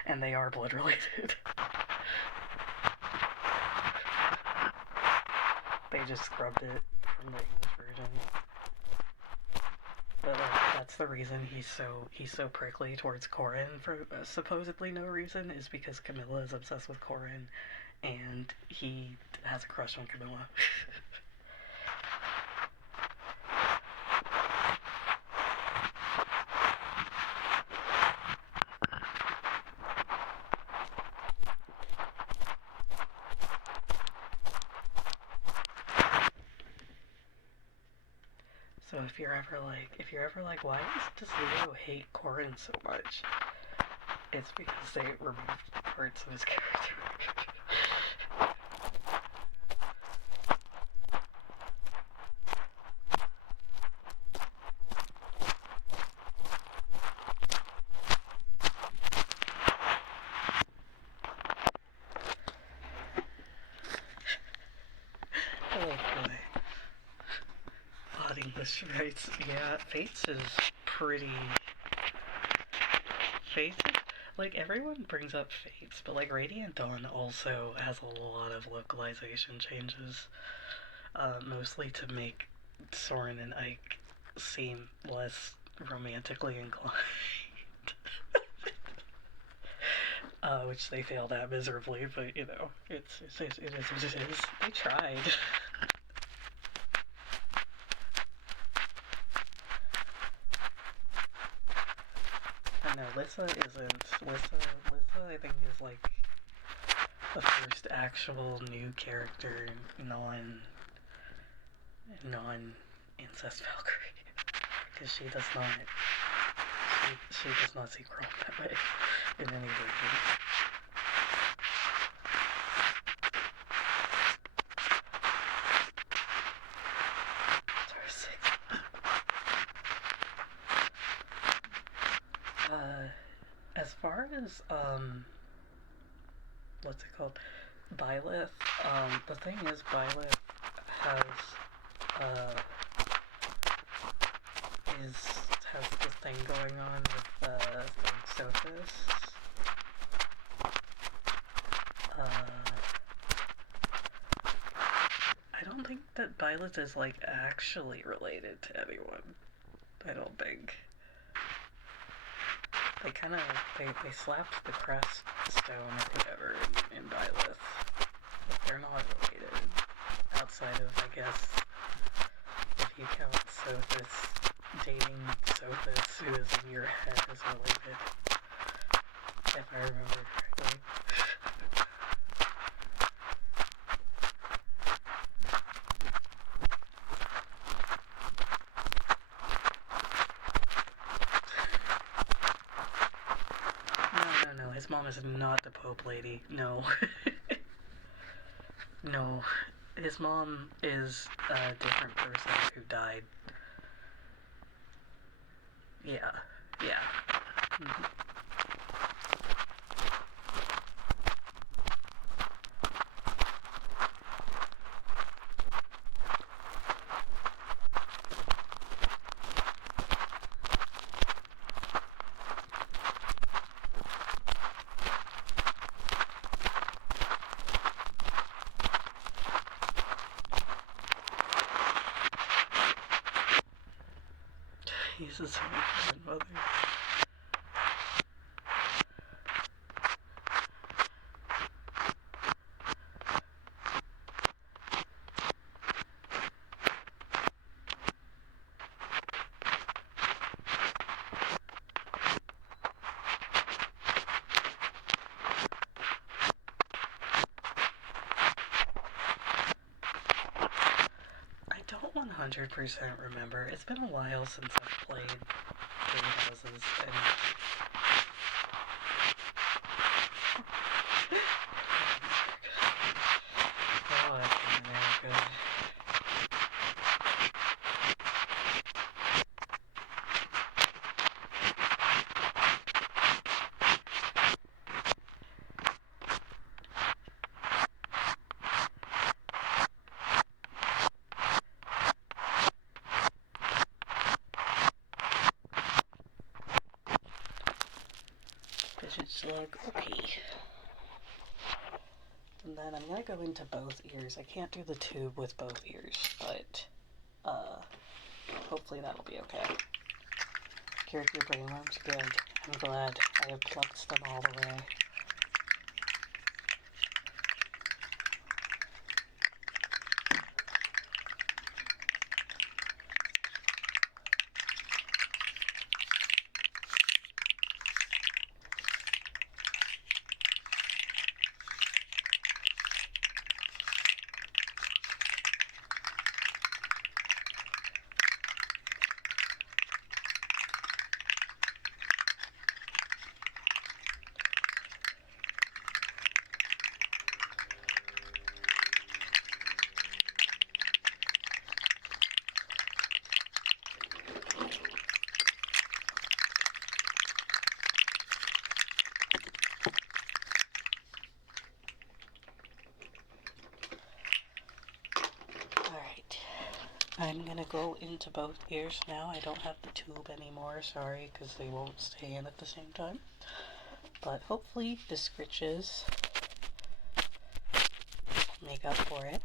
And they are blood related. They just scrubbed it from the English version. But that's the reason he's so prickly towards Corin for supposedly no reason, is because Camilla is obsessed with Corin and he has a crush on Camilla. So if you're ever like, why does Leo hate Corin so much? It's because they removed parts of his character. Oh boy. English rights. Yeah, Fates is pretty... Fates, like, everyone brings up Fates, but, like, Radiant Dawn also has a lot of localization changes. Mostly to make Soren and Ike seem less romantically inclined. Which they failed at miserably, but, you know, it is what it is. They tried. No, Lissa isn't. Lissa, I think, is like the first actual new character, non-incest Valkyrie, because she does not see Chrome that way in any version. As far as, what's it called? Byleth, the thing is, Byleth has this thing going on with, Sophis. I don't think that Byleth is, like, actually related to anyone. I don't think. They slapped the crest stone or whatever in Byleth, but they're not related, outside of, I guess, if you count Sophis, dating Sophis, who is in your head as related, if I remember correctly. His mom is not the Pope lady. No. No. His mom is a different person who died. Yeah. Yeah. Mm-hmm. He's a sweet grandmother. 100% remember. It's been a while since I've played Three Houses, and oh, that's been very good. Fidget slug, okay. And then I'm gonna go into both ears. I can't do the tube with both ears, but hopefully that'll be okay. Cured your brainworms? Good. I'm glad. I have plucked them all away. I'm gonna go into both ears now. I don't have the tube anymore, sorry, because they won't stay in at the same time. But hopefully the scritches make up for it.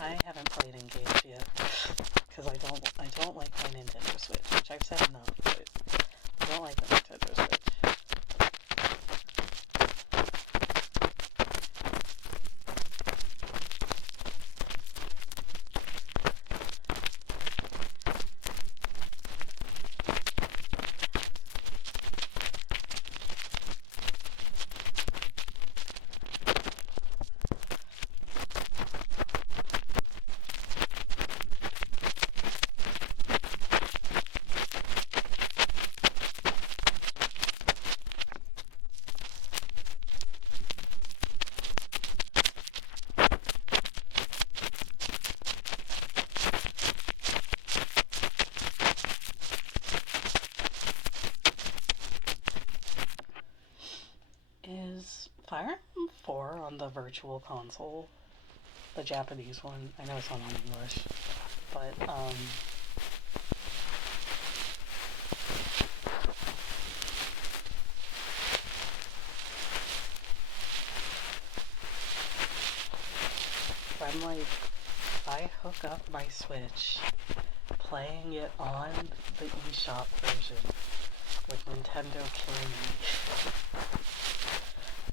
I haven't played Engage yet, because I don't like my Nintendo Switch, which I've said enough, but I don't like the Nintendo Switch. Is Fire Emblem 4 on the Virtual Console? The Japanese one. I know it's not on English, but I'm like, if I hook up my Switch, playing it on the eShop version with Nintendo killing me.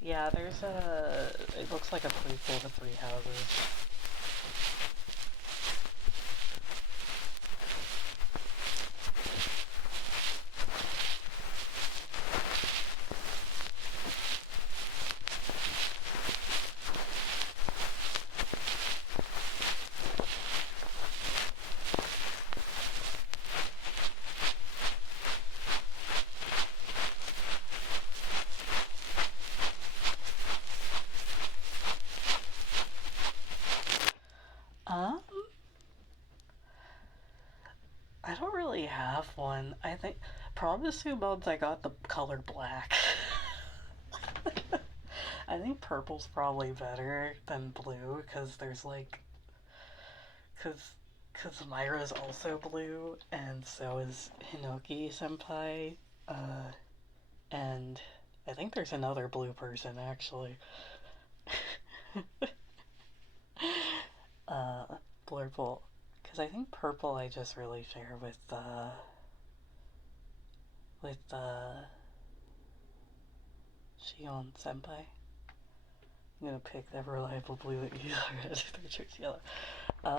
Yeah, there's it looks like a prequel to Three Houses. I don't really have one. I think Promisu modes I got the color black. I think purple's probably better than blue because there's like, because Myra's also blue and so is Hinoki Senpai, and I think there's another blue person actually. Blurple. Because I think purple I just really share with Shion Senpai. I'm gonna pick the reliable blue that you red, the choose yellow.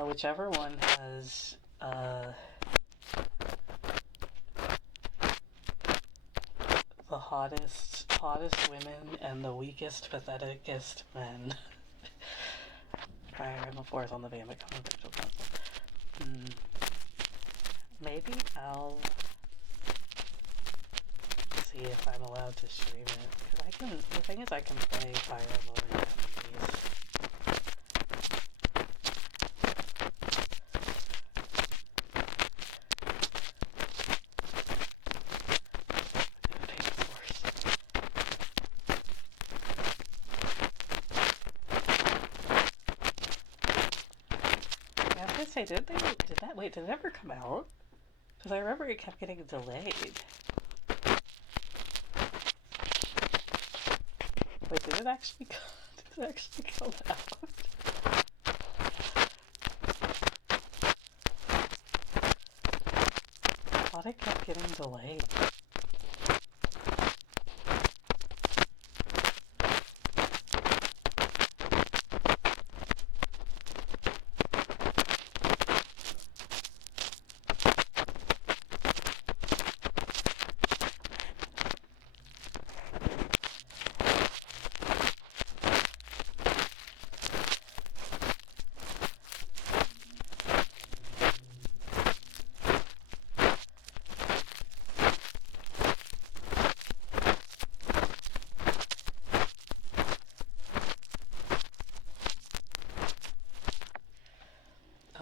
Whichever one has the hottest women and the weakest, patheticest men. Fire Emblem 4 is on the Famicom Virtual Console. Maybe I'll see if I'm allowed to stream it. Because the thing is I can play Fire Emblem in Japanese. I was gonna say, did it ever come out? Because I remember it kept getting delayed. Wait, did it actually come out? I thought it kept getting delayed.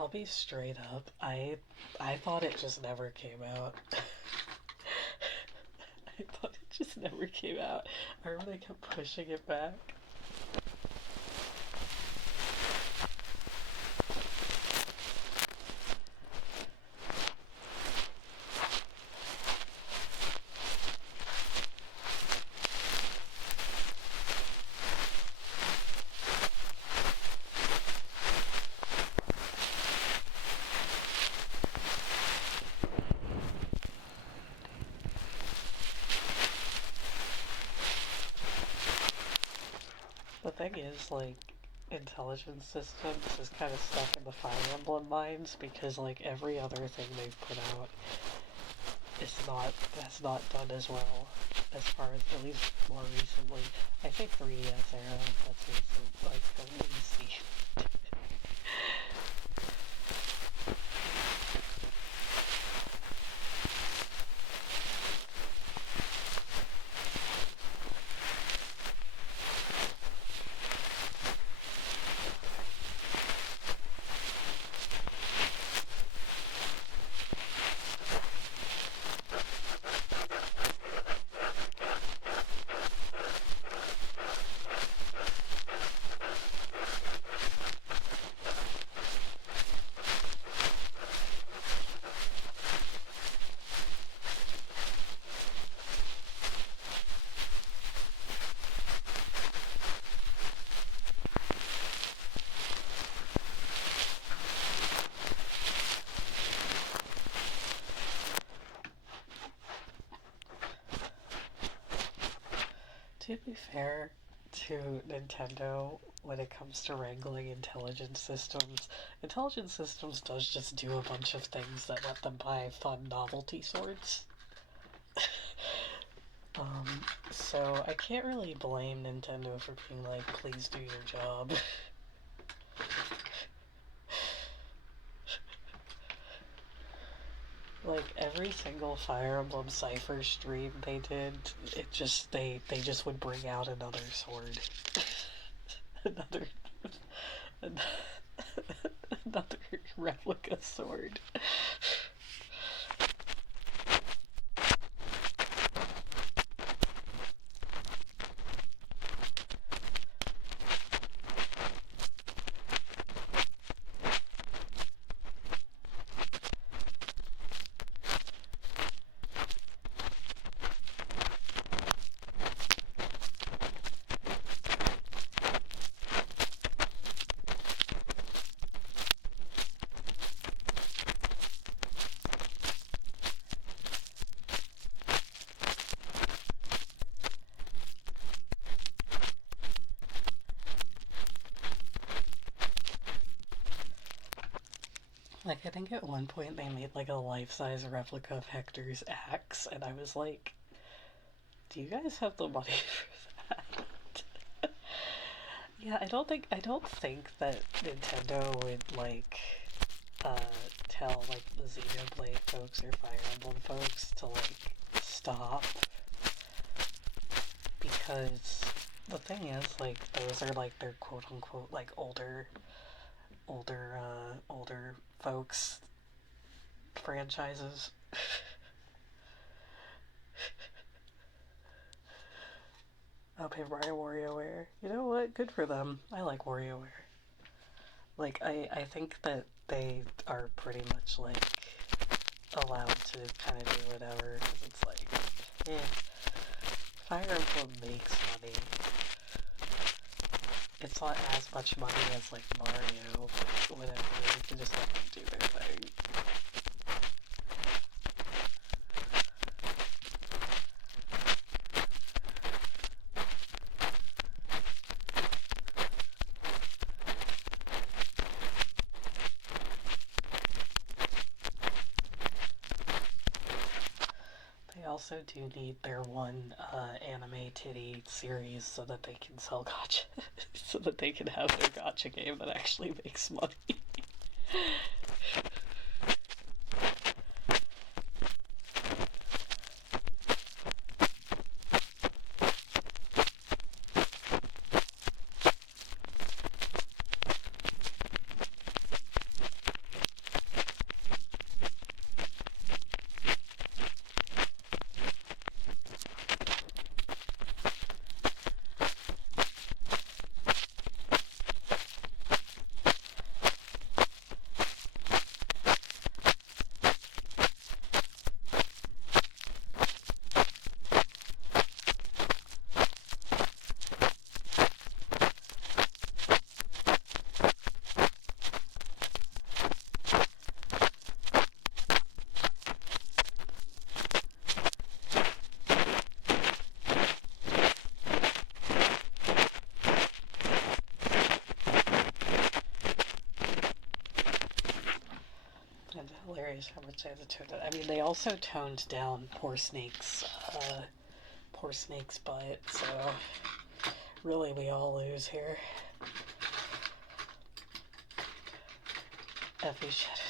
I'll be straight up. I thought it just never came out. I thought it just never came out. I remember they kept pushing it back. The thing is, like, intelligence systems is kind of stuck in the Fire Emblem minds because, like, every other thing they've put out has not done as well as far as, at least more recently. I think 3DS era, that's recent, like, the least. To be fair to Nintendo, when it comes to wrangling intelligence systems does just do a bunch of things that let them buy fun novelty swords. So I can't really blame Nintendo for being like, please do your job. Like, every single Fire Emblem Cypher stream they did, they just would bring out another sword. another, another replica sword. Like, I think at one point they made, like, a life-size replica of Hector's axe, and I was like, Do you guys have the money for that? Yeah, I don't think that Nintendo would like uh tell like the Xenoblade folks or Fire Emblem folks to like stop, because the thing is like those are like their quote unquote like older folks franchises. Oh, Paper Mario WarioWare. You know what? Good for them. I like WarioWare. Like, I think that they are pretty much, like, allowed to kind of do whatever, because it's like, eh. Fire Emblem makes money. It's not as much money as, like, Mario, but whatever. You can just let them do their thing. They also do need their one anime titty series so that they can sell gacha, so that they can have their gacha game that actually makes money. And hilarious how much they had to tone it. I mean, they also toned down Poor Snake's butt, so really we all lose here. Effie Shadow.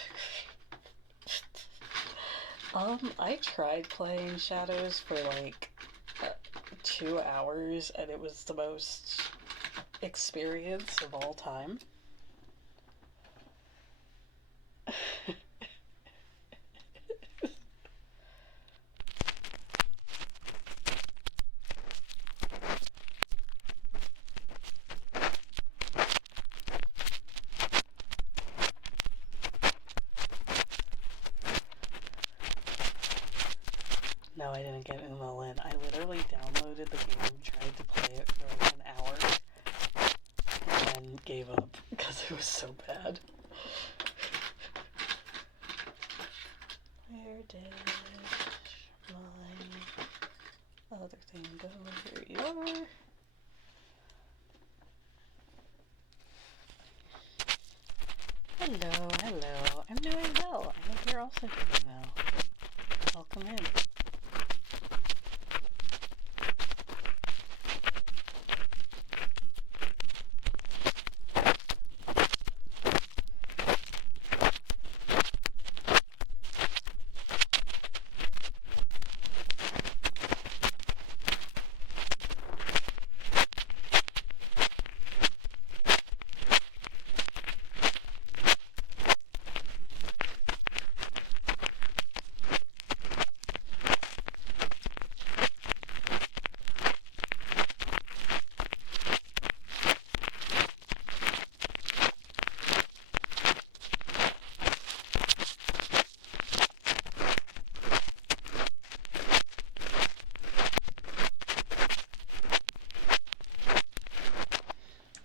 I tried playing Shadows for like 2 hours, and it was the most experience of all time. No, I didn't get Umo in. I literally downloaded the game, tried to play it for like an hour, and then gave up because it was so bad. Where did my other thing go? Here you are. Hello, hello. I'm doing well. I hope you're also doing well. Welcome in.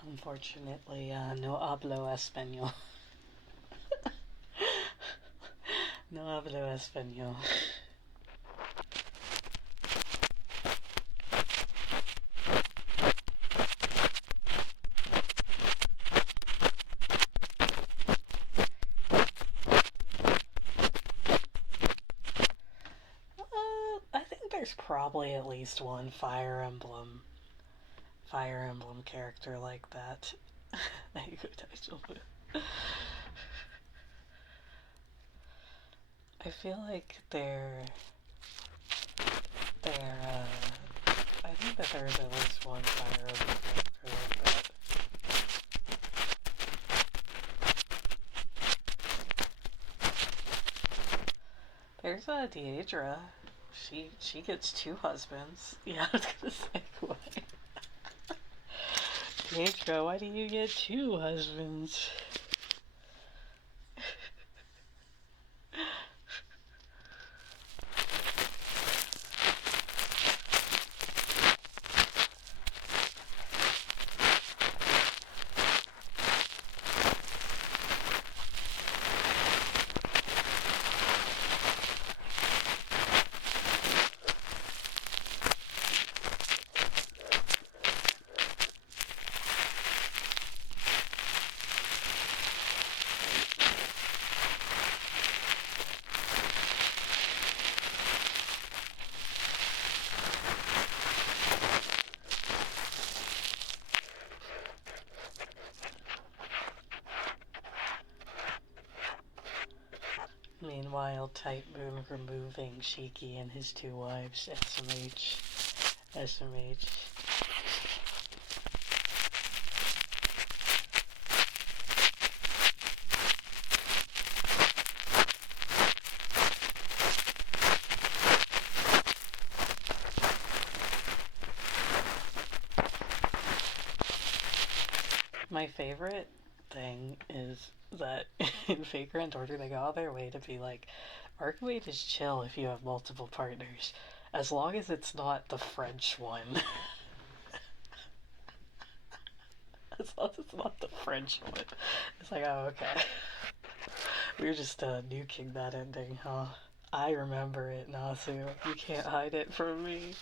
Unfortunately, no hablo español. No hablo español. I think there's probably at least one Fire Emblem character like that. I feel like I think that there's at least one Fire Emblem character like that. There's Deidre. She gets two husbands. Yeah, I was gonna say what. Deidre, why do you get two husbands? Meanwhile, Type Moon removing Shiki and his two wives, SMH. My favorite thing is that in Vagrant Order they go all their way to be like, Arcade is chill if you have multiple partners, as long as it's not the French one. As long as it's not the French one. It's like, oh, okay. We were just nuking that ending, huh? I remember it, Nasu. You can't hide it from me.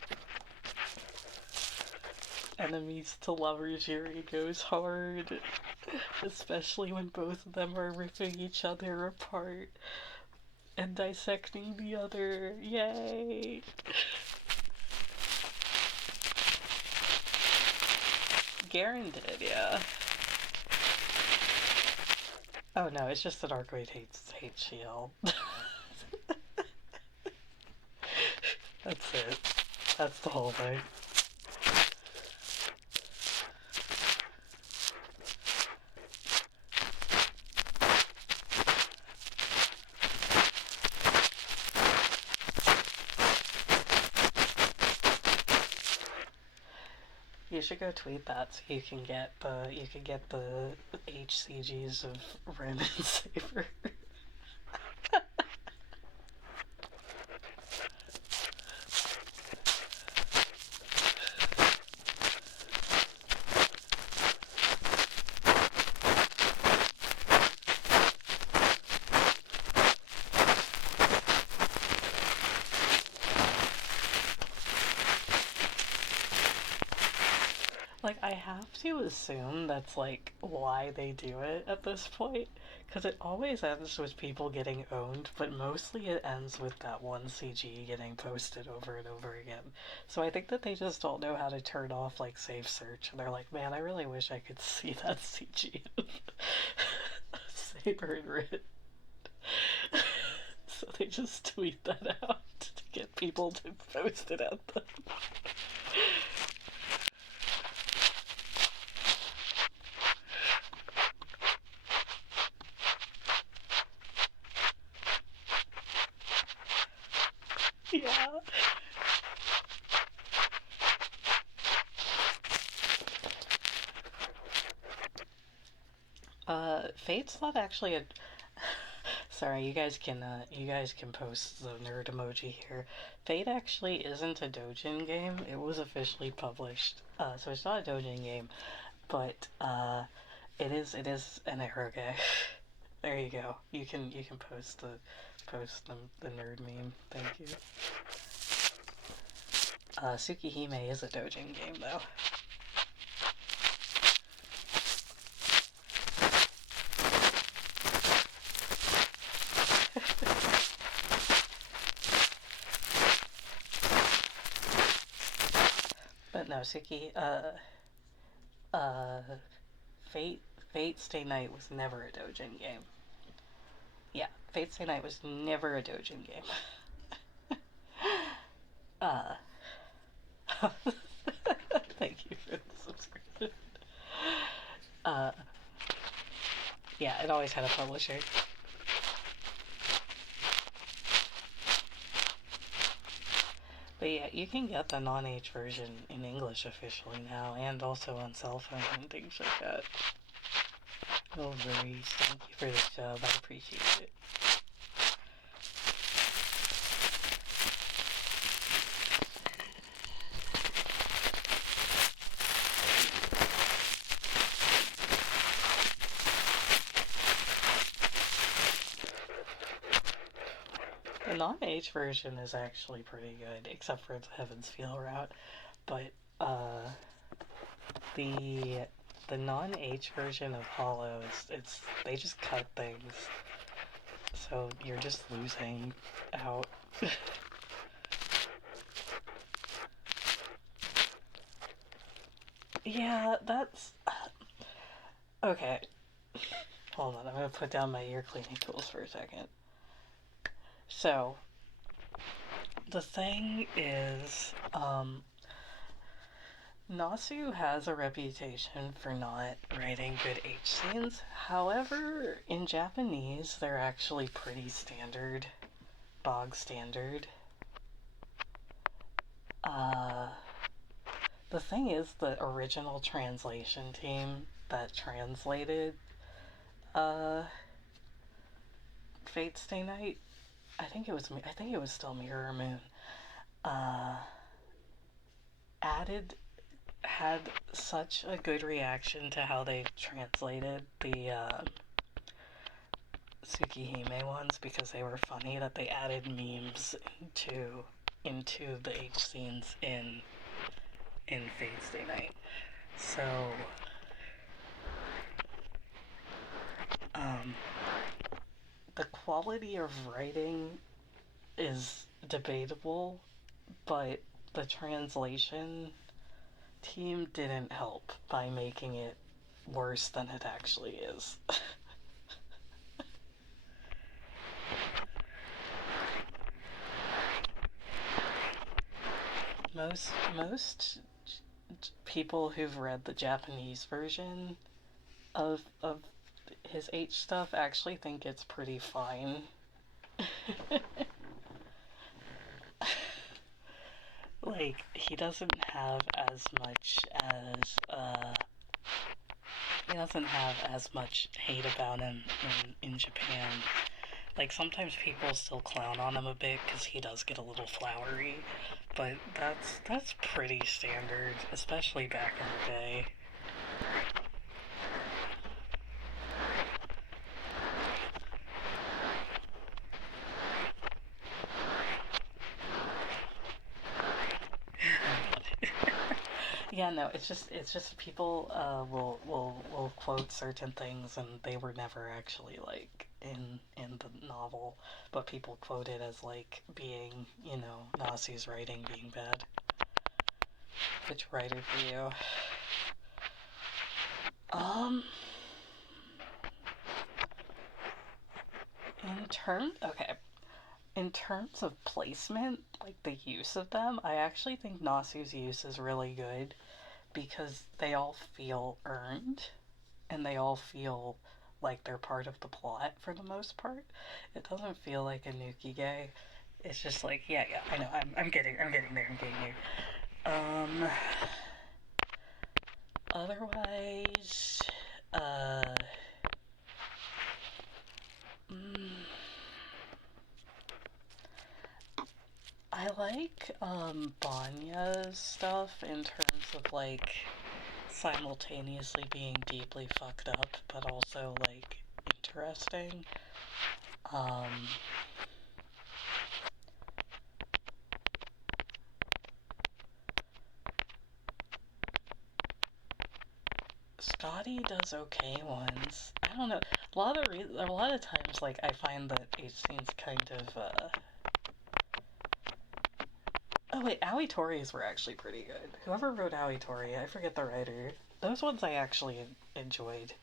Enemies to lovers Yuri goes hard. Especially when both of them are ripping each other apart and dissecting the other. Yay! Garen did, yeah. Oh no, it's just that Arcade hates Shield. That's it. That's the whole thing. You should go tweet that so you can get the HCGs of Ren and Saber. Like, I have to assume that's, like, why they do it at this point. Because it always ends with people getting owned, but mostly it ends with that one CG getting posted over and over again. So I think that they just don't know how to turn off, like, safe search. And they're like, man, I really wish I could see that CG of Saber and Rit. So they just tweet that out to get people to post it at them. Yeah. Fate's not actually a... Sorry, you guys can post the nerd emoji here. Fate actually isn't a Dojin game. It was officially published. So it's not a Dojin game, but it is an eroge. There you go. You can post the nerd meme. Thank you. Tsukihime is a Dojin game though. no, Suki, uh, Fate, Fate Stay Night was never a Dojin game. Yeah, Fate Stay Night was never a Dojin game. uh, thank you for the subscription. Uh, yeah, it always had a publisher. But yeah, you can get the non-H version in English officially now, and also on cell phone and things like that. No worries. Thank you for the sub. I appreciate it. The non-H version is actually pretty good, except for its Heaven's Feel route. But the non-H version of Hollow it's they just cut things, so you're just losing out. Yeah, that's okay. Hold on, I'm gonna put down my ear cleaning tools for a second. So the thing is, Nasu has a reputation for not writing good H scenes. However, in Japanese, they're actually pretty standard, bog standard. The thing is, the original translation team that translated Fate Stay Night, I think it was still Mirror Moon, had such a good reaction to how they translated the Tsukihime ones, because they were funny, that they added memes into the H scenes in Fate Stay Night. So the quality of writing is debatable, but the translation team didn't help by making it worse than it actually is. Most people who've read the Japanese version of his H stuff actually think it's pretty fine. Like, he doesn't have as much hate about him in Japan. Like, sometimes people still clown on him a bit because he does get a little flowery, but that's pretty standard, especially back in the day. Yeah, no, it's just people will quote certain things, and they were never actually like in the novel, but people quote it as like being, Nasu's writing being bad. Which writer for you? In terms of placement, like the use of them, I actually think Nasu's use is really good, because they all feel earned, and they all feel like they're part of the plot for the most part. It doesn't feel like a Nukige. It's just like, yeah, I know, I'm getting there. Otherwise, I like Banya's stuff in terms of like simultaneously being deeply fucked up but also like interesting. Scotty does okay ones. I don't know. A lot of times, like, I find that H scenes kind of Oh wait, Aoi Tori's were actually pretty good. Whoever wrote Aoi Tori, I forget the writer. Those ones I actually enjoyed.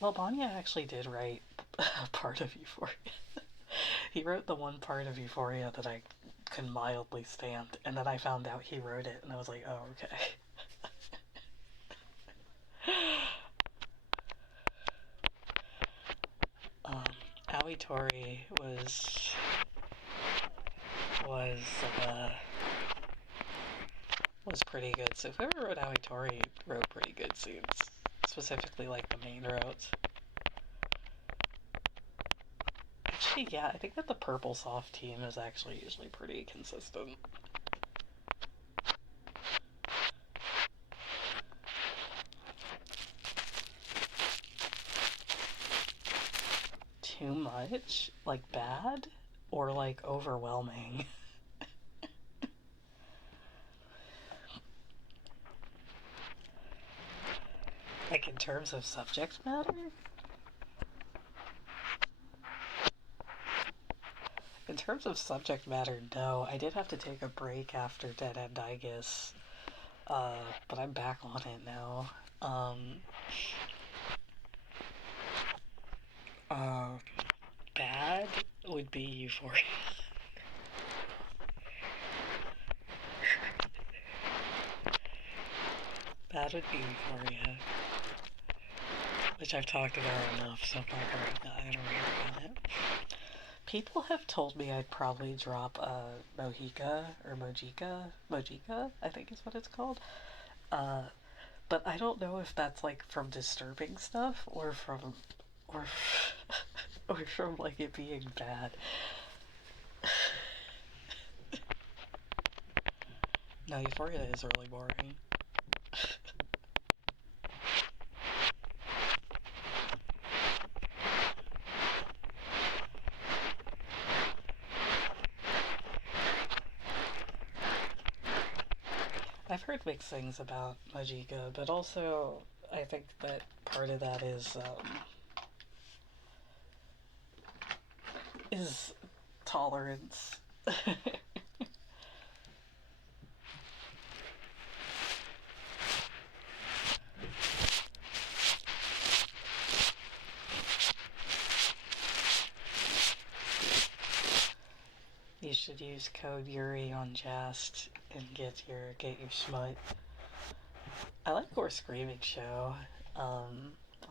Well, Banya actually did write part of Euphoria. He wrote the one part of Euphoria that I could mildly stand, and then I found out he wrote it, and I was like, oh, okay. um, Aoi Tori was uh, was pretty good. So whoever wrote Aoi Tori wrote pretty good scenes, specifically like the main routes. Actually, yeah, I think that the Purple Soft team is actually usually pretty consistent. Too much? Like bad? Or like overwhelming? Like in terms of subject matter? In terms of subject matter, no. I did have to take a break after Dead End Igus, but I'm back on it now. Uh, Bad would be Euphoria. Bad would be Euphoria, which I've talked about enough, so I'm not gonna rant on it. People have told me I'd probably drop Mojica or Mojica, I think is what it's called. Uh, but I don't know if that's like from disturbing stuff or or from like it being bad. No, Euphoria is really boring. I've heard mixed things about Mojica, but also I think that part of that is tolerance. You should use code Yuri on Jast and get your smut. I like Gore Screaming Show.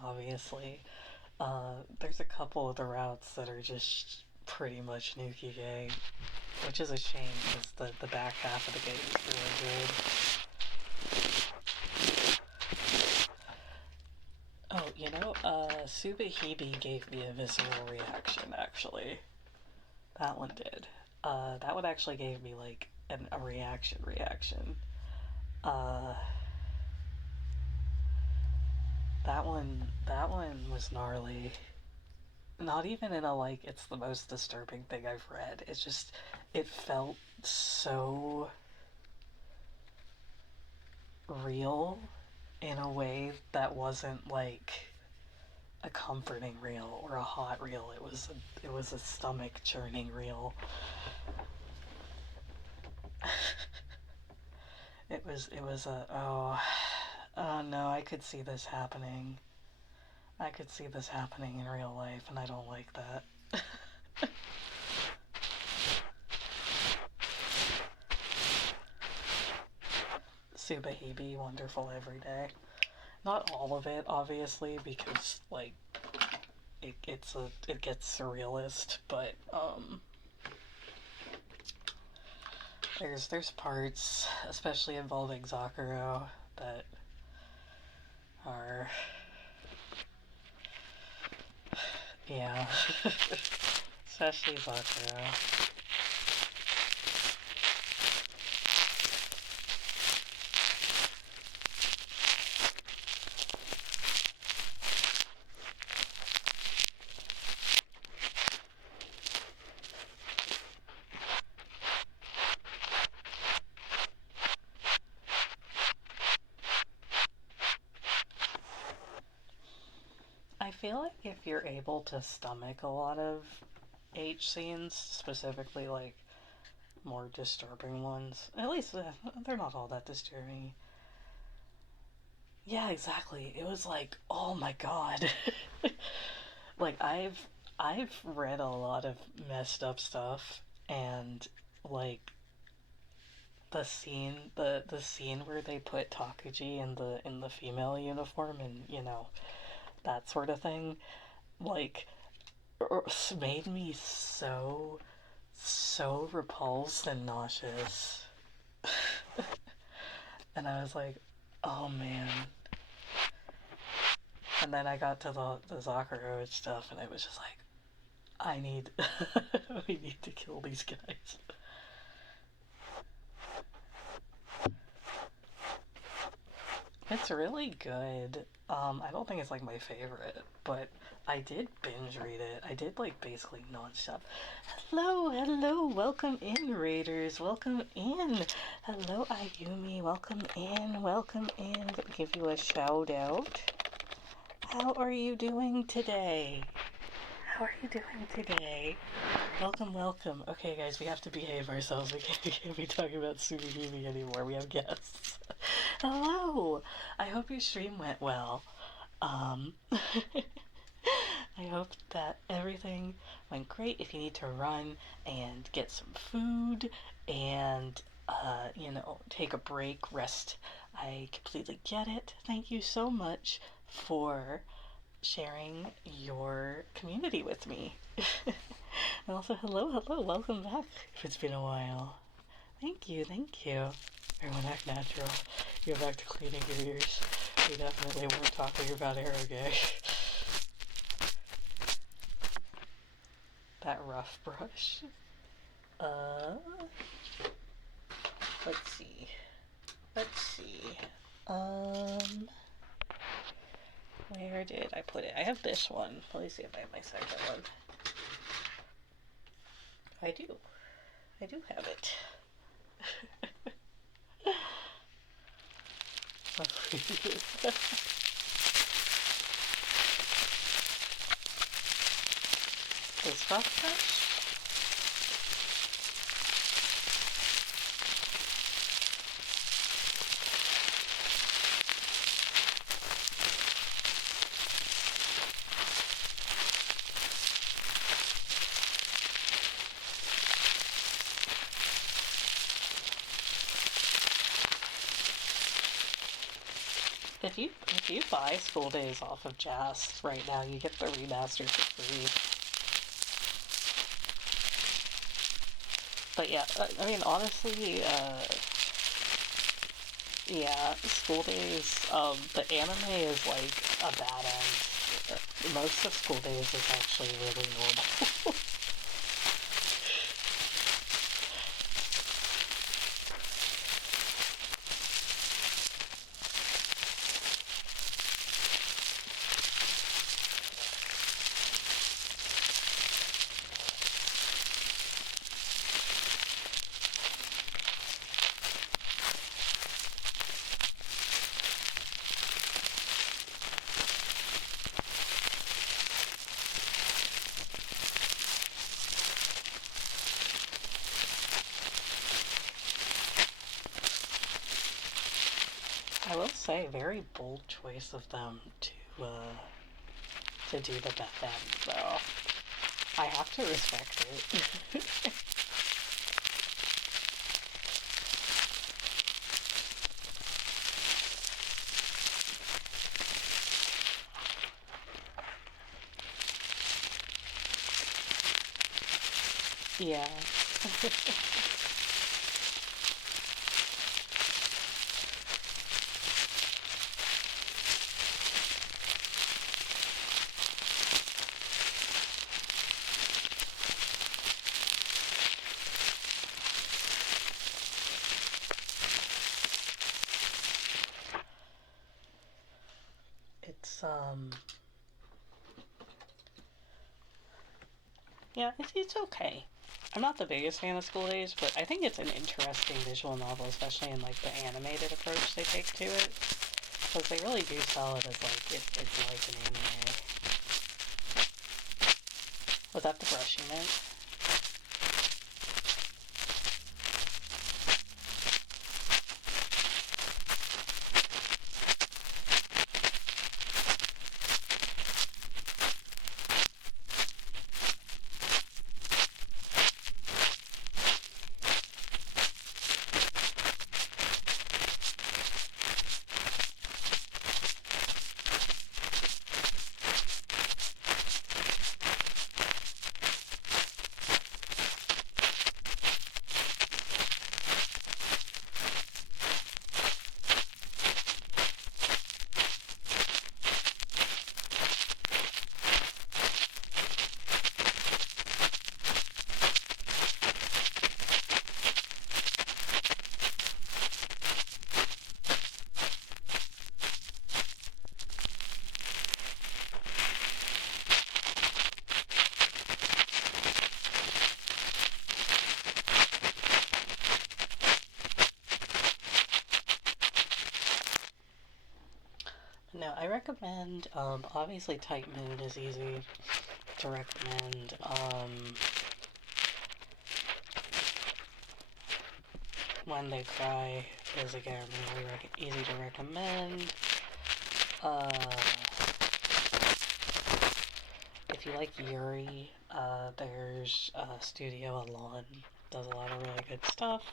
Obviously, there's a couple of the routes that are just pretty much Nuki Gay, which is a shame because the back half of the game is really good. Oh, Subahibi gave me a visceral reaction. Actually, that one did. That one actually gave me like a reaction. Uh, that one was gnarly. Not even in a like it's the most disturbing thing I've read. It's just it felt so real in a way that wasn't like a comforting reel or a hot reel. It was a stomach churning reel. It was a oh no, I could see this happening. I could see this happening in real life, and I don't like that. Subahibi, wonderful every day. Not all of it, obviously, because like it gets surrealist, but there's parts, especially involving Zakuro, that are yeah, especially Zakuro. I feel like if you're able to stomach a lot of H scenes, specifically like more disturbing ones. At least they're not all that disturbing. Yeah, exactly. It was like, oh my god. Like I've read a lot of messed up stuff, and like the scene where they put Takuji in the female uniform, and that sort of thing, like made me so repulsed and nauseous. And I was like, oh man. And then I got to the Zakuro stuff, and I was just like, I need we need to kill these guys. It's really good. I don't think it's like my favorite, but I did binge read it. I did like basically nonstop. Hello, hello, welcome in, Raiders. Welcome in. Hello, Ayumi. Welcome in. Welcome in. Let me give you a shout out. How are you doing today? How are you doing today? Welcome, welcome. Okay, guys, we have to behave ourselves. We can't be talking about Tsugihime anymore. We have guests. Hello! I hope your stream went well. I hope that everything went great. If you need to run and get some food and, take a break, rest, I completely get it. Thank you so much for sharing your community with me. And also, hello, welcome back if it's been a while. Thank you. Everyone act natural. You're back to cleaning your ears. We definitely weren't talking about Eroge. That rough brush. Let's see. Where did I put it? I have this one. Let me see if I have my second one. I do have it. This rough brush? If you buy School Days off of Jazz right now, you get the remaster for free. But yeah, I mean, honestly, yeah, School Days, the anime is like a bad end. Most of School Days is actually really normal. I will say, very bold choice of them to do the bad end, though. I have to respect it. Yeah. It's, yeah, it's okay. I'm not the biggest fan of School Days, but I think it's an interesting visual novel, especially in, like, the animated approach they take to it. Because they really do sell it as, like, it's like an anime. Was that the brush you meant? I recommend, obviously Tight Moon is easy to recommend. When They Cry is, again, really easy to recommend. If you like Yuri, there's Studio Alon. Does a lot of really good stuff.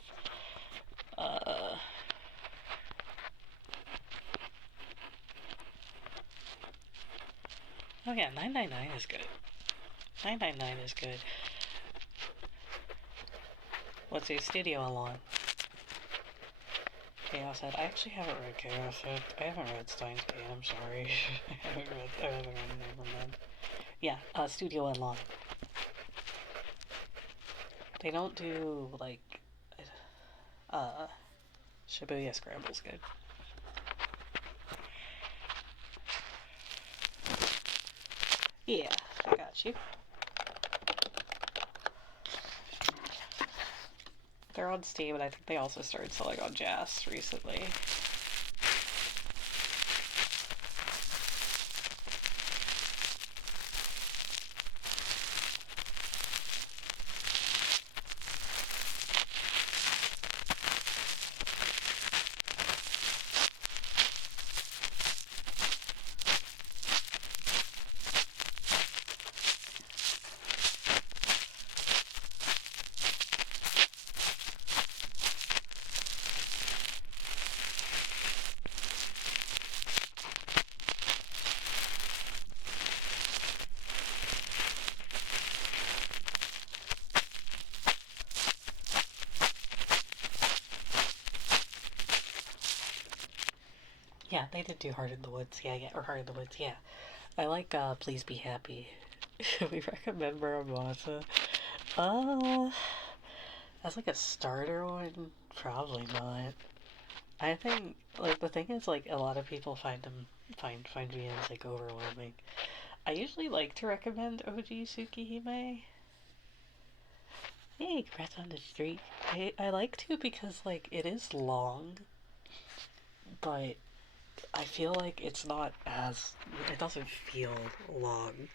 Oh yeah, 999 is good. 999 is good. What's your Studio Alon? Chaos Head. I actually haven't read Chaos Head. I haven't read Steins Gate, I'm sorry. I haven't read Nevermind. Yeah, Studio Alon. They don't do, like, Shibuya Scramble's good. Yeah, I got you. They're on Steam, and I think they also started selling on Jazz recently. Yeah, they did do Heart in the Woods. Yeah, or Heart in the Woods, yeah. I like, Please Be Happy. Should we recommend Muramasa? As like a starter one? Probably not. I think, like, the thing is, like, a lot of people find VNs, like, overwhelming. I usually like to recommend OG Tsukihime. Hey, congrats on the streak. I like to because, like, it is long, but I feel like it's not as... It doesn't feel long.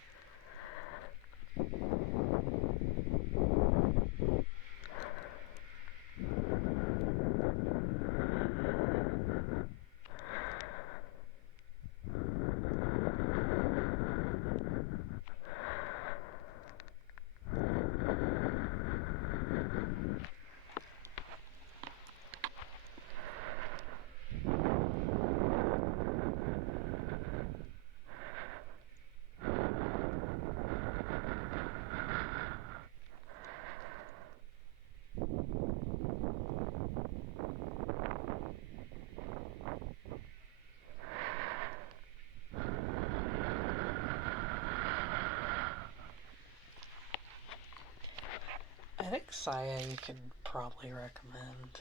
I think Saya you could probably recommend.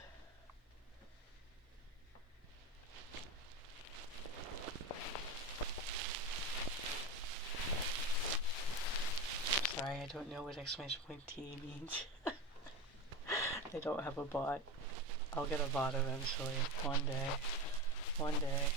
Sorry, I don't know what exclamation point T means. I don't have a bot. I'll get a bot eventually. One day. One day.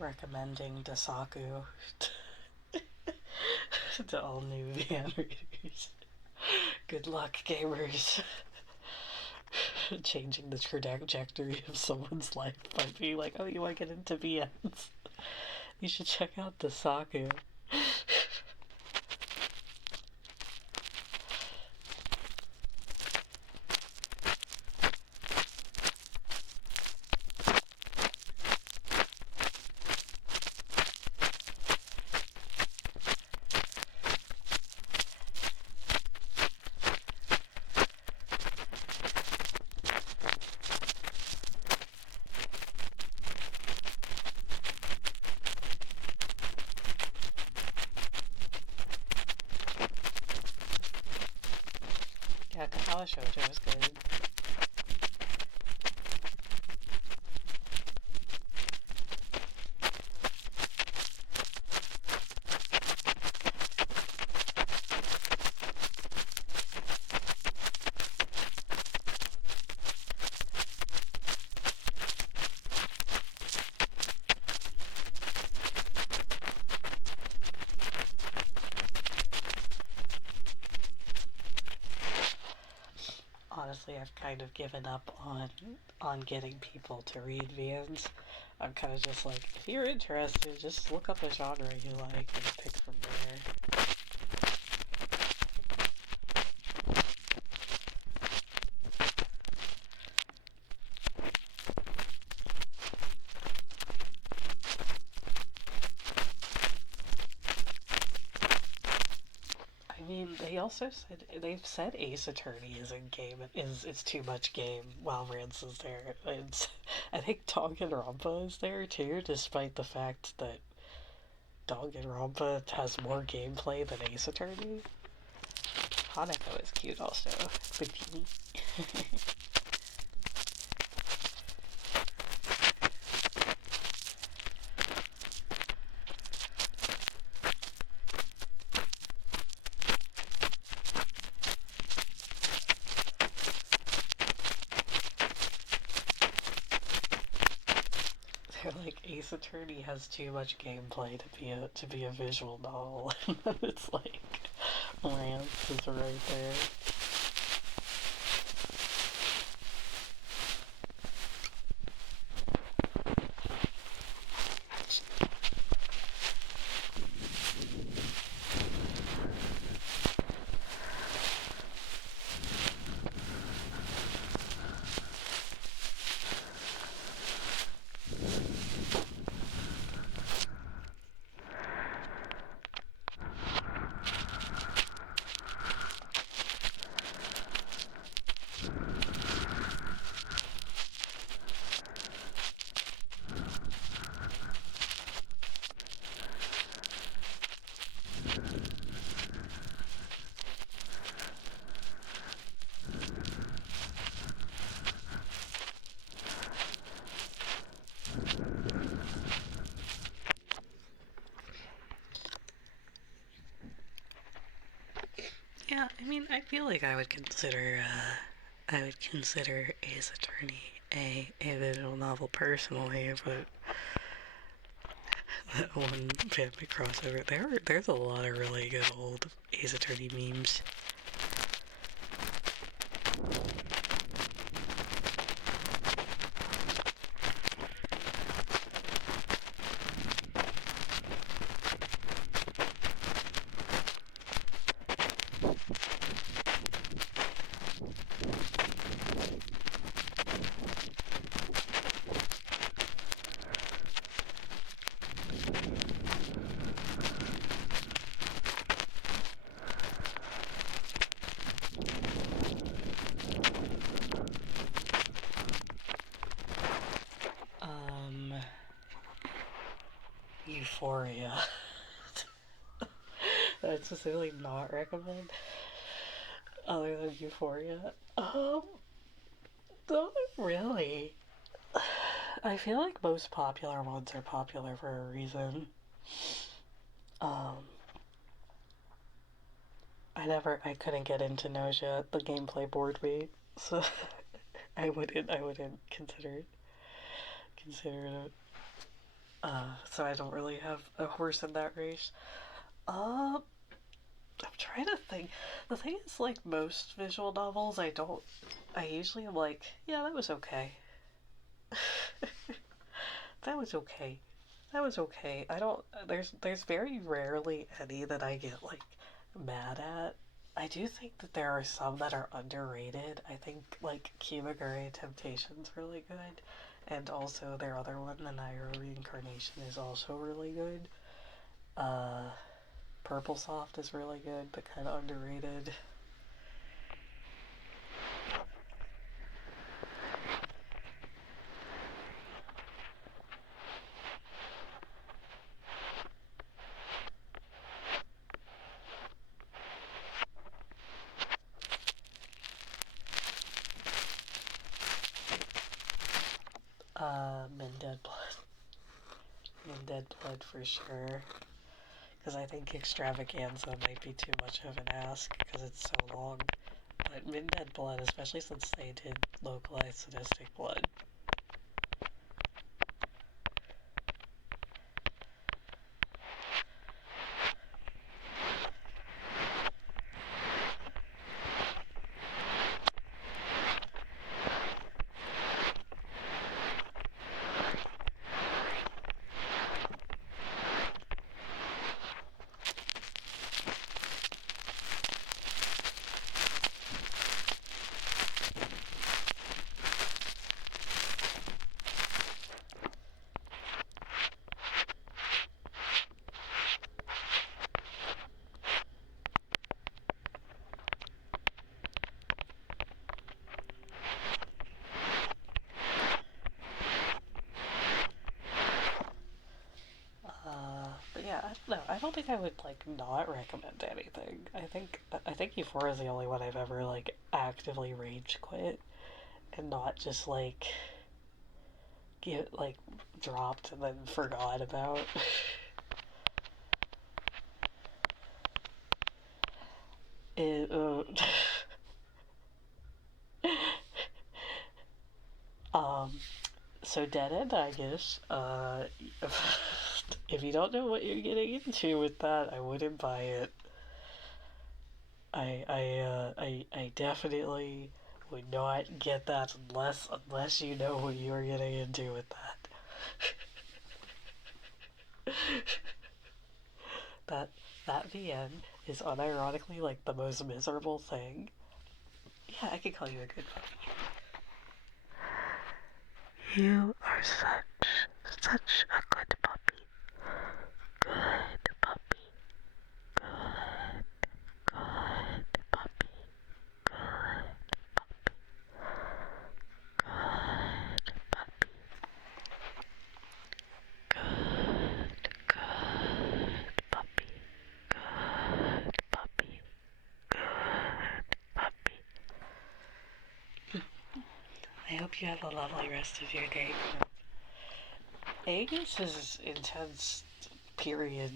Recommending Dasaku to all new van readers. Good luck, gamers. Changing the trajectory of someone's life by being like, oh, you want to get into VNs? You should check out Dasaku. Shoujo is good. Honestly, I've kind of given up on getting people to read vans. I'm kind of just like, if you're interested, just look up a genre you like and pick from there. I mean, they've said Ace Attorney is in game. It's too much game while Rance is there. I think Danganronpa is there too, despite the fact that Danganronpa has more gameplay than Ace Attorney. Hanako is cute also. Bikini. They're like, Ace Attorney has too much gameplay to be a visual novel. It's like Lance is right there. Yeah, I mean, I feel like I would consider Ace Attorney a visual novel personally, but that one family crossover, there's a lot of really good old Ace Attorney memes. Euphoria. I'd specifically not recommend other than Euphoria. Not really. I feel like most popular ones are popular for a reason. Um, I couldn't get into Nausea. The gameplay bored me, so I wouldn't consider it. So I don't really have a horse in that race. Uh, I'm trying to think. The thing is, like most visual novels, I usually am like, yeah, that was okay. That was okay. That was okay. I don't. There's very rarely any that I get like mad at. I do think that there are some that are underrated. I think like Kimagure Temptation's really good, and also their other one, the Nairo Reincarnation, is also really good. Uh, Purple Soft is really good, but kind of underrated. Min Dead Blood. Min Dead Blood for sure. Because I think Extravaganza might be too much of an ask because it's so long. But Min Dead Blood, especially since they did localized sadistic blood. But yeah, I don't know. I don't think I would like not recommend anything. I think Euphoria is the only one I've ever like actively rage quit and not just like get like dropped and then forgot about. it, um, so Dead End, I guess. If you don't know what you're getting into with that, I wouldn't buy it. I definitely would not get that unless you know what you are getting into with that. that VN is unironically like the most miserable thing. Yeah, I could call you a good puppy. You are such a good puppy. Good puppy. Good, good puppy. Good puppy. Good puppy. Good, good puppy. Good puppy. Good puppy. I hope you have a lovely rest of your day. Aegis is intense, period.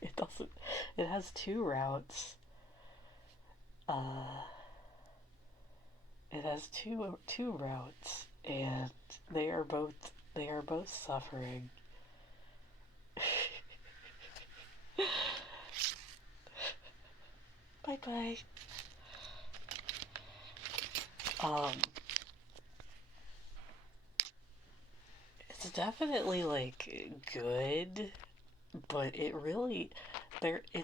It doesn't. It has two routes. It has two routes, and they are both suffering. Bye bye. It's definitely like good, but it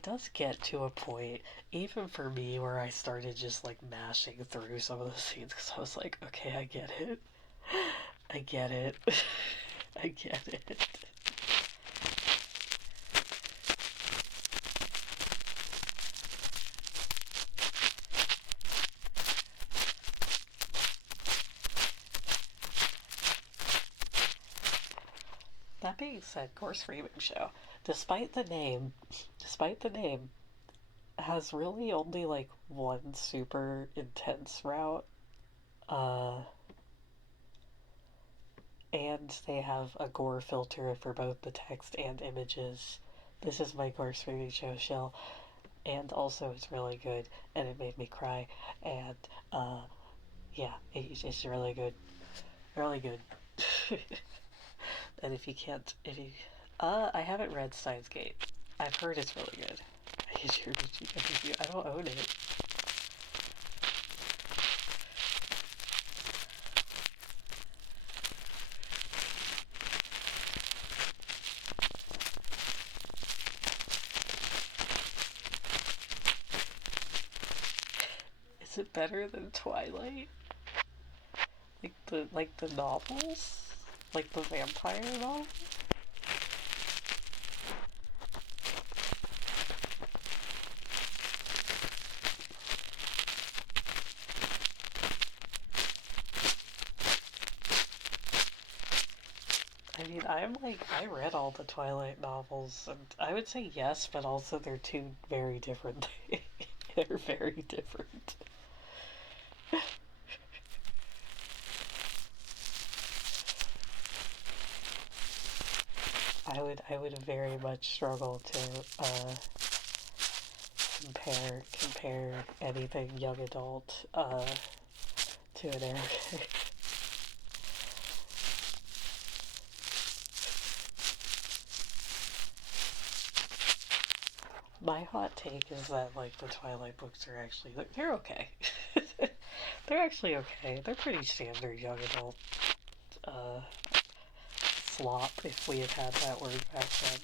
does get to a point, even for me, where I started just like mashing through some of the scenes because I was like, okay, I get it. I get it. I get it. That being said, Course Framing Show, despite the name, has really only like one super intense route. Uh, and they have a gore filter for both the text and images. This is my Course Framing Show shell, and also it's really good, and it made me cry, and yeah, it's really good, really good. And I haven't read Steins Gate. I've heard it's really good. I don't own it. Is it better than Twilight? Like the novels? Like the vampire novels? I mean, I read all the Twilight novels, and I would say yes, but also they're two very different things. They're very different. I would very much struggle to compare anything young adult to an Arabic. My hot take is that like the Twilight books are actually they're okay. They're actually okay. They're pretty standard young adult uh, slop if we had had that word back then.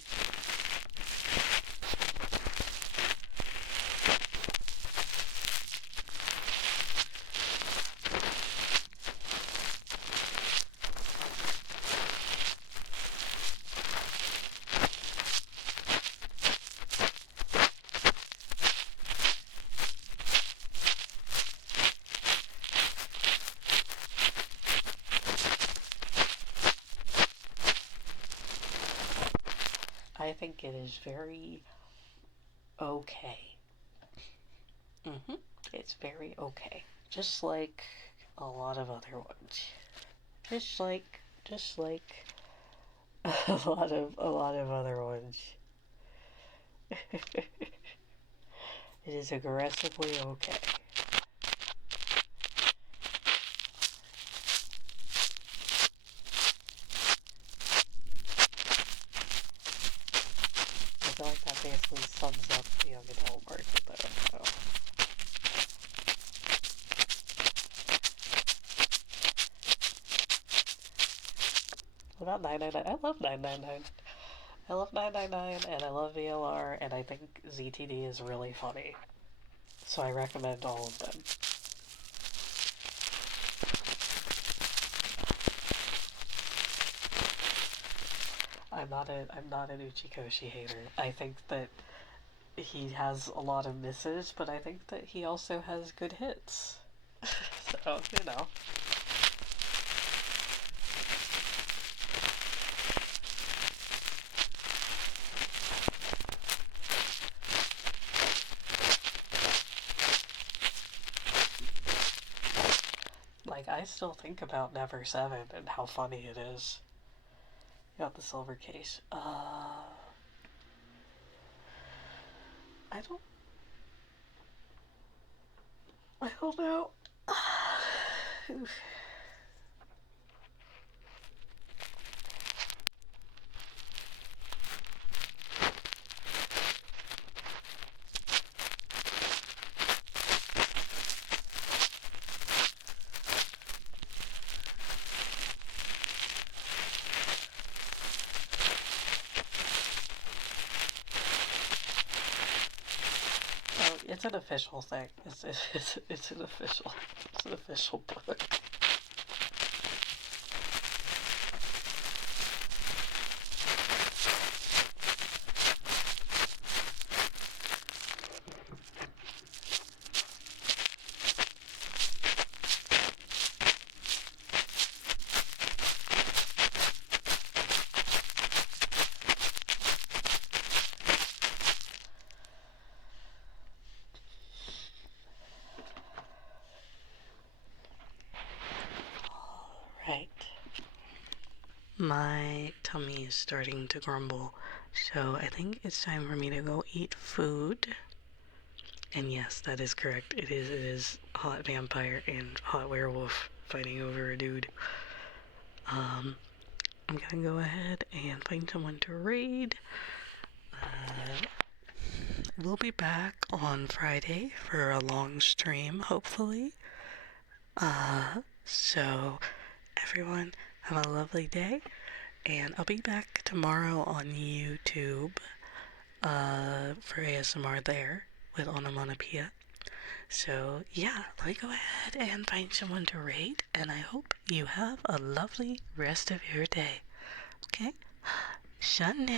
I think it is very okay. It's very okay. Just like a lot of other ones. Just like a lot of other ones. It is aggressively okay. I feel like that basically sums up the young adult market though, so. What about 999? I love 999. I love 999 and I love VLR and I think ZTD is really funny. So I recommend all of them. I'm not an Uchikoshi hater. I think that he has a lot of misses, but I think that he also has good hits. So, you know. Like, I still think about Never 7 and how funny it is. Got the silver case. I don't... I don't know. It's an official thing. It's an official book. Right. My tummy is starting to grumble, so I think it's time for me to go eat food. And yes, that is correct. It is hot vampire and hot werewolf fighting over a dude. I'm gonna go ahead and find someone to raid. We'll be back on Friday for a long stream, hopefully. So everyone have a lovely day, and I'll be back tomorrow on YouTube for ASMR there with Onomatopoeia. So yeah, let me go ahead and find someone to rate, and I hope you have a lovely rest of your day. Okay? Shane.